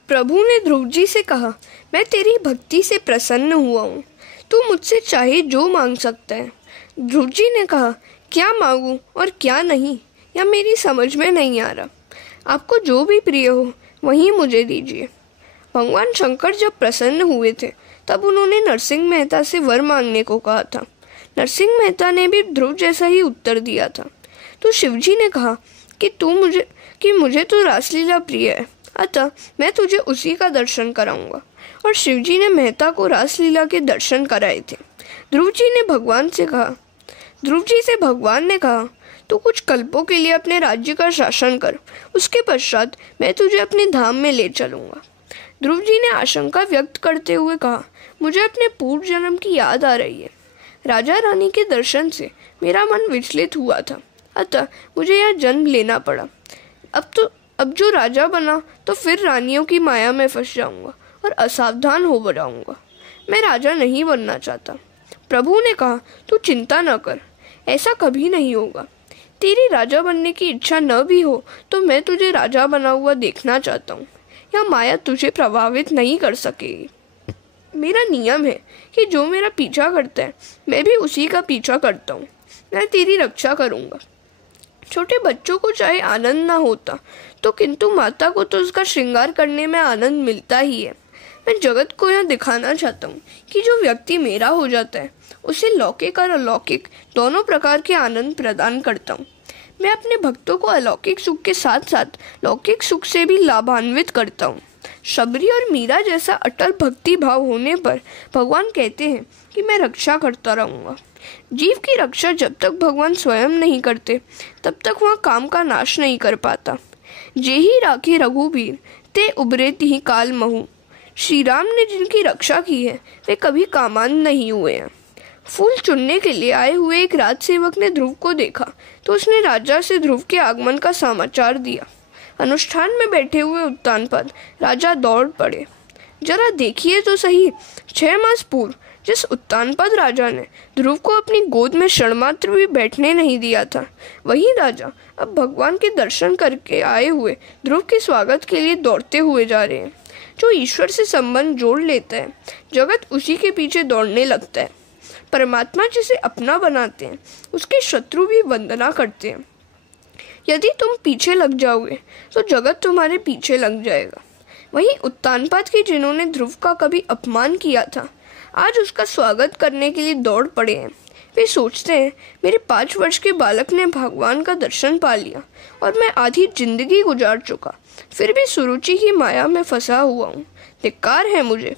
प्रभु ने ध्रुव जी से कहा, मैं तेरी भक्ति से प्रसन्न हुआ हूँ, तू मुझसे चाहे जो मांग सकता है। ध्रुव जी ने कहा, क्या मांगूं और क्या नहीं, यह मेरी समझ में नहीं आ रहा। आपको जो भी प्रिय हो वही मुझे दीजिए। भगवान शंकर जब प्रसन्न हुए थे तब उन्होंने नरसिंह मेहता से वर मांगने को कहा था। नरसिंह मेहता ने भी ध्रुव जैसा ही उत्तर दिया था। तो शिवजी ने कहा कि मुझे तो रासलीला प्रिय है, अतः मैं तुझे उसी का दर्शन कराऊंगा। और शिवजी ने मेहता को रासलीला के दर्शन कराए थे। ध्रुव जी से भगवान ने कहा, तू कुछ कल्पों के लिए अपने राज्य का शासन कर, उसके पश्चात मैं तुझे अपने धाम में ले चलूंगा। ध्रुव जी ने आशंका व्यक्त करते हुए कहा, मुझे अपने पूर्व जन्म की याद आ रही है। राजा रानी के दर्शन से मेरा मन विचलित हुआ था, अतः मुझे यह जन्म लेना पड़ा। अब जो राजा बना तो फिर रानियों की माया में फंस जाऊंगा और असावधान हो जाऊंगा। मैं राजा नहीं बनना चाहता। प्रभु ने कहा, तू चिंता न कर, ऐसा कभी नहीं होगा। तेरी राजा बनने की इच्छा न भी हो तो मैं तुझे राजा बना हुआ देखना चाहता हूँ। यह माया तुझे प्रभावित नहीं कर सकेगी। मेरा नियम है कि जो मेरा पीछा करता है मैं भी उसी का पीछा करता हूँ। मैं तेरी रक्षा करूँगा। छोटे बच्चों को चाहे आनंद ना होता तो किंतु माता को तो उसका श्रृंगार करने में आनंद मिलता ही है। मैं जगत को यह दिखाना चाहता हूँ कि जो व्यक्ति मेरा हो जाता है उसे लौकिक और अलौकिक दोनों प्रकार के आनंद प्रदान करता हूँ। मैं अपने भक्तों को अलौकिक सुख के साथ साथ लौकिक सुख से भी लाभान्वित करता हूँ। शबरी और मीरा जैसा अटल भक्ति भाव होने पर भगवान कहते हैं कि मैं रक्षा करता रहूँगा। जीव की रक्षा जब तक भगवान स्वयं नहीं करते तब तक वह काम का नाश नहीं कर पाता। जे ही राखे रघुबीर ते उबरे तिहि काल महु। श्री राम ने जिनकी रक्षा की है वे कभी कामान नहीं हुए हैं। फूल चुनने के लिए आए हुए एक राजसेवक ने ध्रुव को देखा तो उसने राजा से ध्रुव के आगमन का समाचार दिया। अनुष्ठान में बैठे हुए उत्तानपाद राजा दौड़ पड़े। जरा देखिए तो सही, 6 मास पूर्व जिस उत्तानपाद राजा ने ध्रुव को अपनी गोद में क्षणमात्र भी बैठने नहीं दिया था, वही राजा अब भगवान के दर्शन करके आए हुए ध्रुव के स्वागत के लिए दौड़ते हुए जा रहे हैं। जो ईश्वर से संबंध जोड़ लेता है, जगत उसी के पीछे दौड़ने लगता है। परमात्मा जिसे अपना बनाते हैं उसके शत्रु भी वंदना करते हैं। यदि तुम पीछे लग जाओगे तो जगत तुम्हारे पीछे लग जाएगा। वहीं उत्तानपाद के जिन्होंने ध्रुव का कभी अपमान किया था, आज उसका स्वागत करने के लिए दौड़ पड़े हैं। वे सोचते हैं, मेरे 5 वर्ष के बालक ने भगवान का दर्शन पा लिया और मैं आधी जिंदगी गुजार चुका, फिर भी सुरुचि की माया में फंसा हुआ हूँ। धिक्कार है मुझे।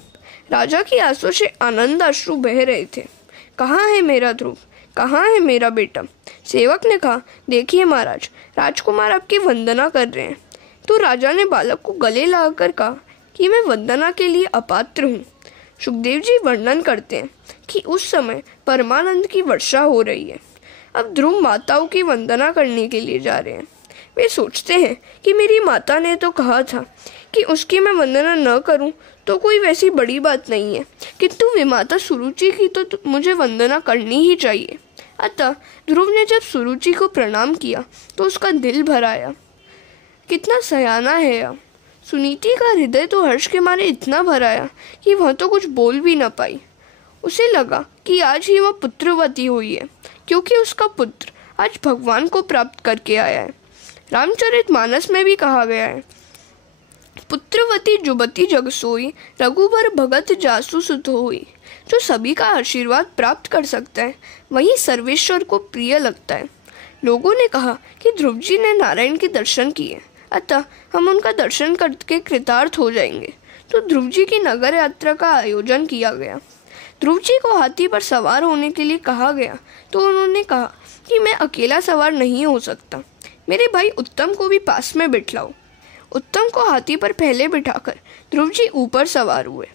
राजा की आंसू से आनंद अश्रु बह रहे थे। कहाँ है मेरा ध्रुव, कहाँ है मेरा बेटा? सेवक ने कहा, देखिए महाराज, राजकुमार आपकी वंदना कर रहे हैं। तो राजा ने बालक को गले लगाकर कहा कि मैं वंदना के लिए अपात्र हूँ। सुखदेव जी वर्णन करते हैं कि उस समय परमानंद की वर्षा हो रही है। अब ध्रुव माताओं की वंदना करने के लिए जा रहे हैं। वे सोचते हैं कि मेरी माता ने तो कहा था कि उसकी मैं वंदना न करूं तो कोई वैसी बड़ी बात नहीं है, किंतु विमाता सुरुचि की तो मुझे वंदना करनी ही चाहिए। अतः ध्रुव ने जब सुरुचि को प्रणाम किया तो उसका दिल भर आया। कितना सयाना है यह। सुनीति का हृदय तो हर्ष के मारे इतना भर आया कि वह तो कुछ बोल भी न पाई। उसे लगा कि आज ही वह पुत्रवती हुई है, क्योंकि उसका पुत्र आज भगवान को प्राप्त करके आया है। रामचरितमानस में भी कहा गया है, पुत्रवती जुबती जग सोई, रघुबर भगत जासु सुत होई। जो सभी का आशीर्वाद प्राप्त कर सकता है वही सर्वेश्वर को प्रिय लगता है। लोगों ने कहा कि ध्रुव जी ने नारायण के दर्शन किए, अतः हम उनका दर्शन करके कृतार्थ हो जाएंगे। तो ध्रुव जी की नगर यात्रा का आयोजन किया गया। ध्रुव जी को हाथी पर सवार होने के लिए कहा गया तो उन्होंने कहा कि मैं अकेला सवार नहीं हो सकता, मेरे भाई उत्तम को भी पास में बिठाओ। उत्तम को हाथी पर पहले बिठाकर ध्रुव जी ऊपर सवार हुए।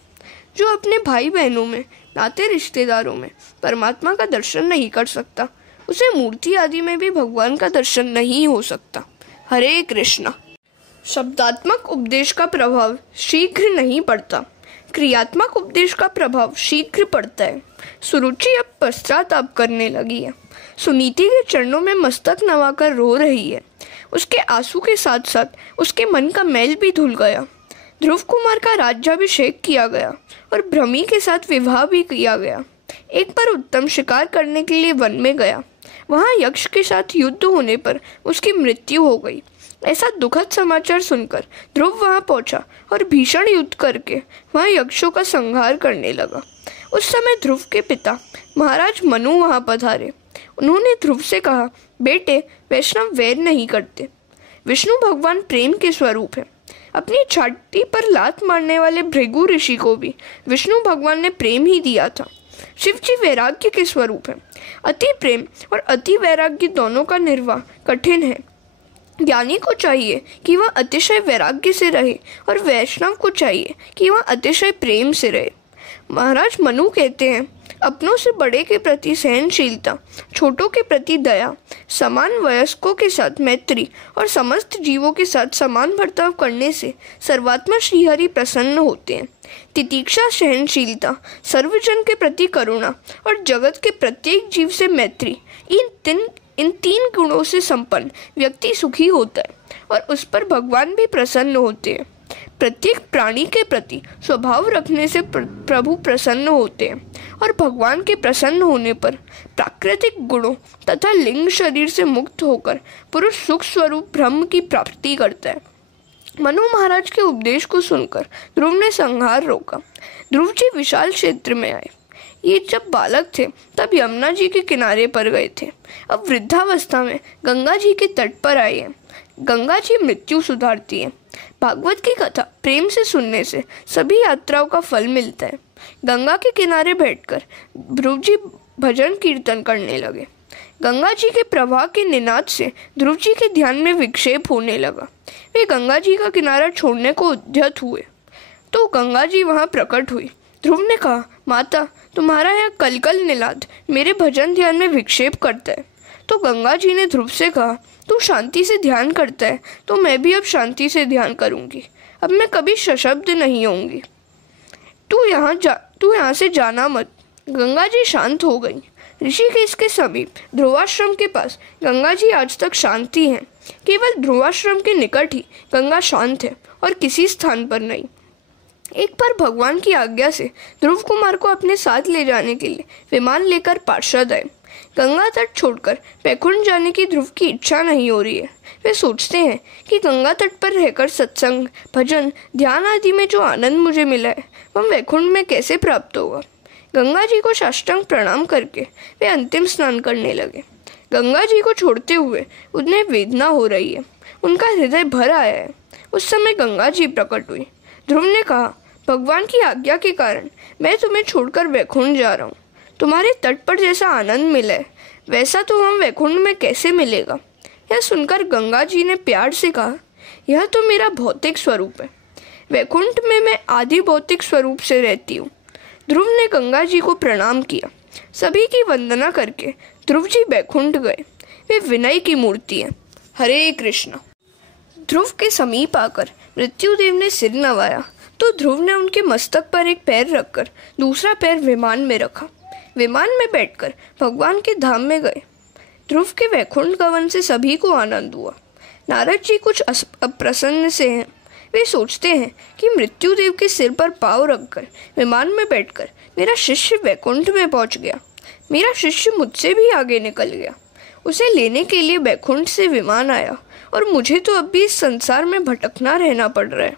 जो अपने भाई बहनों में, नाते रिश्तेदारों में परमात्मा का दर्शन नहीं कर सकता, उसे मूर्ति आदि में भी भगवान का दर्शन नहीं हो सकता। हरे कृष्णा। शब्दात्मक उपदेश का प्रभाव शीघ्र नहीं पड़ता, क्रियात्मक उपदेश का प्रभाव शीघ्र पड़ता है। सुरुचि अब पश्चाताप करने लगी है। सुनीति के चरणों में मस्तक नवाकर रो रही है। उसके आंसू के साथ साथ उसके मन का मैल भी धुल गया। ध्रुव कुमार का राज्याभिषेक किया गया और भ्रमी के साथ विवाह भी किया गया। एक बार उत्तम शिकार करने के लिए वन में गया। वहां यक्ष के साथ युद्ध होने पर उसकी मृत्यु हो गई। ऐसा दुखद समाचार सुनकर ध्रुव वहां पहुंचा और भीषण युद्ध करके वहां यक्षों का संहार करने लगा। उस समय ध्रुव के पिता महाराज मनु वहां पधारे। उन्होंने ध्रुव से कहा, बेटे, वैष्णव वैर नहीं करते। विष्णु भगवान प्रेम के स्वरूप है। अपनी छाती पर लात मारने वाले भृगु ऋषि को भी विष्णु भगवान ने प्रेम ही दिया था। शिव जी वैराग्य के स्वरूप है। अति प्रेम और अति वैराग्य दोनों का निर्वाह कठिन है। ज्ञानी को चाहिए कि वह अतिशय वैराग्य से रहे और वैष्णव को चाहिए कि वह अतिशय प्रेम से रहे। महाराज मनु कहते हैं, अपनों से बड़े के प्रति सहनशीलता, छोटों के प्रति दया, समान वयस्कों के साथ मैत्री और समस्त जीवों के साथ समान बर्ताव करने से सर्वात्मा श्रीहरि प्रसन्न होते हैं। तितिक्षा, सहनशीलता, सर्वजन के प्रति करुणा और जगत के प्रत्येक जीव से मैत्री, इन तीन गुणों से संपन्न व्यक्ति सुखी होता है और उस पर भगवान भी प्रसन्न होते हैं। प्रत्येक प्राणी के प्रति स्वभाव रखने से प्रभु प्रसन्न होते हैं और भगवान के प्रसन्न होने पर प्राकृतिक गुणों तथा लिंग शरीर से मुक्त होकर पुरुष सुख स्वरूप ब्रह्म की प्राप्ति करता है। मनु महाराज के उपदेश को सुनकर ध्रुव ने संहार रोका। ध्रुव जी विशाल क्षेत्र में आए। ये जब बालक थे तब यमुना जी के किनारे पर गए थे। अब वृद्धावस्था में गंगा जी के तट पर आए हैं। गंगा जी मृत्यु सुधारती है। भागवत की कथा प्रेम से सुनने से सभी यात्राओं का फल मिलता है। गंगा के किनारे बैठकर ध्रुव जी भजन कीर्तन करने लगे। गंगा जी के प्रवाह के निनाद से ध्रुव जी के ध्यान में विक्षेप होने लगा। वे गंगा जी का किनारा छोड़ने को उद्यत हुए तो गंगा जी वहां प्रकट हुई। ध्रुव ने कहा, माता, तुम्हारा यह कलकल निनाद मेरे भजन ध्यान में विक्षेप करता है। तो गंगा जी ने ध्रुव से कहा, तू शांति से ध्यान करता है तो मैं भी अब शांति से ध्यान करूंगी। अब मैं कभी सशब्द नहीं होंगी। तू यहाँ से जाना मत। गंगा जी शांत हो गई। ऋषिकेश के समीप ध्रुवाश्रम के पास गंगा जी आज तक शांति हैं। केवल ध्रुवाश्रम के निकट ही गंगा शांत है और किसी स्थान पर नहीं। एक बार भगवान की आज्ञा से ध्रुव कुमार को अपने साथ ले जाने के लिए विमान लेकर पार्षद आए। गंगा तट छोड़कर वैकुंठ जाने की ध्रुव की इच्छा नहीं हो रही है। वे सोचते हैं कि गंगा तट पर रहकर सत्संग, भजन, ध्यान आदि में जो आनंद मुझे मिला है वह वैकुंठ में कैसे प्राप्त होगा। गंगा जी को साष्टांग प्रणाम करके वे अंतिम स्नान करने लगे। गंगा जी को छोड़ते हुए उन्हें वेदना हो रही है। उनका हृदय भर आया है। उस समय गंगा जी प्रकट हुई। ध्रुव ने कहा, भगवान की आज्ञा के कारण मैं तुम्हें छोड़कर वैकुंठ जा रहा हूँ। तुम्हारे तट पर जैसा आनंद मिला है वैसा तो हम वैकुंठ में कैसे मिलेगा। यह सुनकर गंगा जी ने प्यार से कहा, यह तो मेरा भौतिक स्वरूप है। वैकुंठ में मैं आदि भौतिक स्वरूप से रहती हूँ। ध्रुव ने गंगा जी को प्रणाम किया। सभी की वंदना करके ध्रुव जी वैकुंठ गए। वे विनय की मूर्ति है। हरे कृष्णा। ध्रुव के समीप आकर मृत्युदेव ने सिर नवाया तो ध्रुव ने उनके मस्तक पर एक पैर रखकर दूसरा पैर विमान में रखा। विमान में बैठकर भगवान के धाम में गए। ध्रुव के वैकुंठ गमन से सभी को आनंद हुआ। नारद जी कुछ अप्रसन्न से हैं। वे सोचते हैं कि मृत्युदेव के सिर पर पाँव रखकर विमान में बैठकर मेरा शिष्य वैकुंठ में पहुंच गया। मेरा शिष्य मुझसे भी आगे निकल गया। उसे लेने के लिए वैकुंठ से विमान आया और मुझे तो अब भी इस संसार में भटकना रहना पड़ रहा है।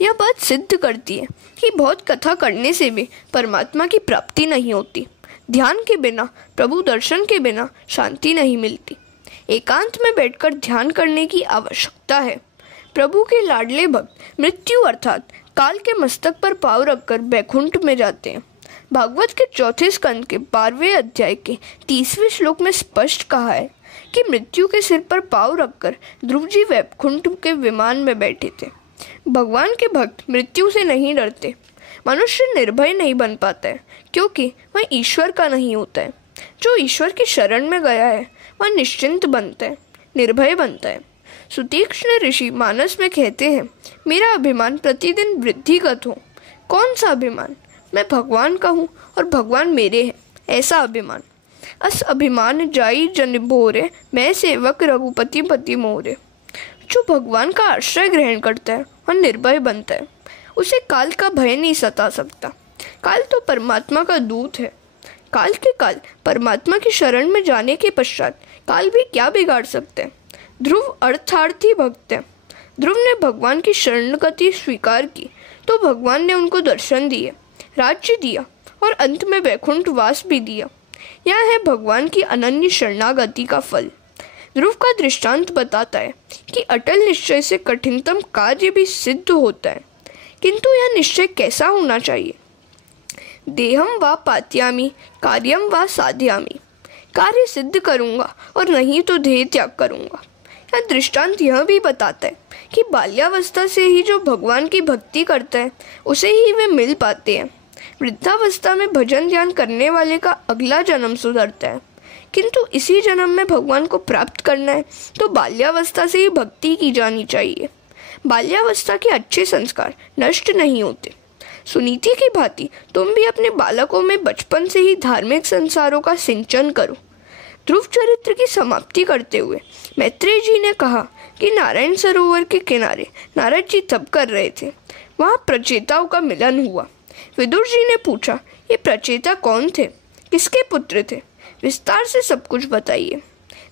यह बात सिद्ध करती है कि बहुत कथा करने से भी परमात्मा की प्राप्ति नहीं होती। ध्यान के बिना, प्रभु दर्शन के बिना शांति नहीं मिलती। एकांत में बैठकर ध्यान करने की आवश्यकता है। प्रभु के लाडले भक्त मृत्यु अर्थात काल के मस्तक पर पाँव रखकर बैकुंठ में जाते हैं। भागवत के चौथे स्कंद के 12वें अध्याय के 30वें श्लोक में स्पष्ट कहा है कि मृत्यु के सिर पर पाँव रखकर ध्रुव जी वैकुंठ के विमान में बैठे थे। भगवान के भक्त मृत्यु से नहीं डरते। मनुष्य निर्भय नहीं बन पाता है क्योंकि वह ईश्वर का नहीं होता है। जो ईश्वर की शरण में गया है वह निश्चिंत बनता है, निर्भय बनता है। सुतीक्ष्ण ऋषि मानस में कहते हैं, मेरा अभिमान प्रतिदिन वृद्धिगत हो। कौन सा अभिमान? मैं भगवान का हूँ और भगवान मेरे हैं, ऐसा अभिमान। अस अभिमान जाई जन भोरे, मैं सेवक रघुपति पति मोरे। जो भगवान का आश्रय ग्रहण करता है वह निर्भय बनता है। उसे काल का भय नहीं सता सकता। काल तो परमात्मा का दूत है। काल के काल परमात्मा की शरण में जाने के पश्चात काल भी क्या बिगाड़ सकते हैं। ध्रुव अर्थार्थी भक्त है। ध्रुव ने भगवान की शरणगति स्वीकार की तो भगवान ने उनको दर्शन दिए, राज्य दिया और अंत में वैकुंठ वास भी दिया। यह है भगवान की अनन्य शरणागति का फल। ध्रुव का दृष्टांत बताता है कि अटल निश्चय से कठिनतम कार्य भी सिद्ध होता है, किंतु यह निश्चय कैसा होना चाहिए? देहम वा पात्यामि कार्यम वा साध्यामि। कार्य सिद्ध करूंगा और नहीं तो देह त्याग करूंगा। यह दृष्टांत यह भी बताता है कि बाल्यावस्था से ही जो भगवान की भक्ति करता है उसे ही वे मिल पाते हैं। वृद्धावस्था में भजन ध्यान करने वाले का अगला जन्म सुधरता है, किंतु इसी जन्म में भगवान को प्राप्त करना है तो बाल्यावस्था से ही भक्ति की जानी चाहिए। बाल्यावस्था के अच्छे संस्कार नष्ट नहीं होते। सुनीति की भांति तुम भी अपने बालकों में बचपन से ही धार्मिक संस्कारों का सिंचन करो। ध्रुव चरित्र की समाप्ति करते हुए मैत्रेय जी ने कहा कि नारायण सरोवर के किनारे नारद जी तप कर रहे थे। वहाँ प्रचेताओं का मिलन हुआ। विदुर जी ने पूछा, ये प्रचेता कौन थे, किसके पुत्र थे? विस्तार से सब कुछ बताइए।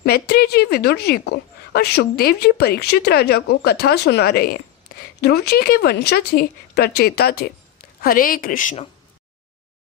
मैत्रेय जी विदुर जी को और सुखदेव जी परीक्षित राजा को कथा सुना रहे हैं। ध्रुव जी के वंशज ही प्रचेता थे। हरे कृष्ण।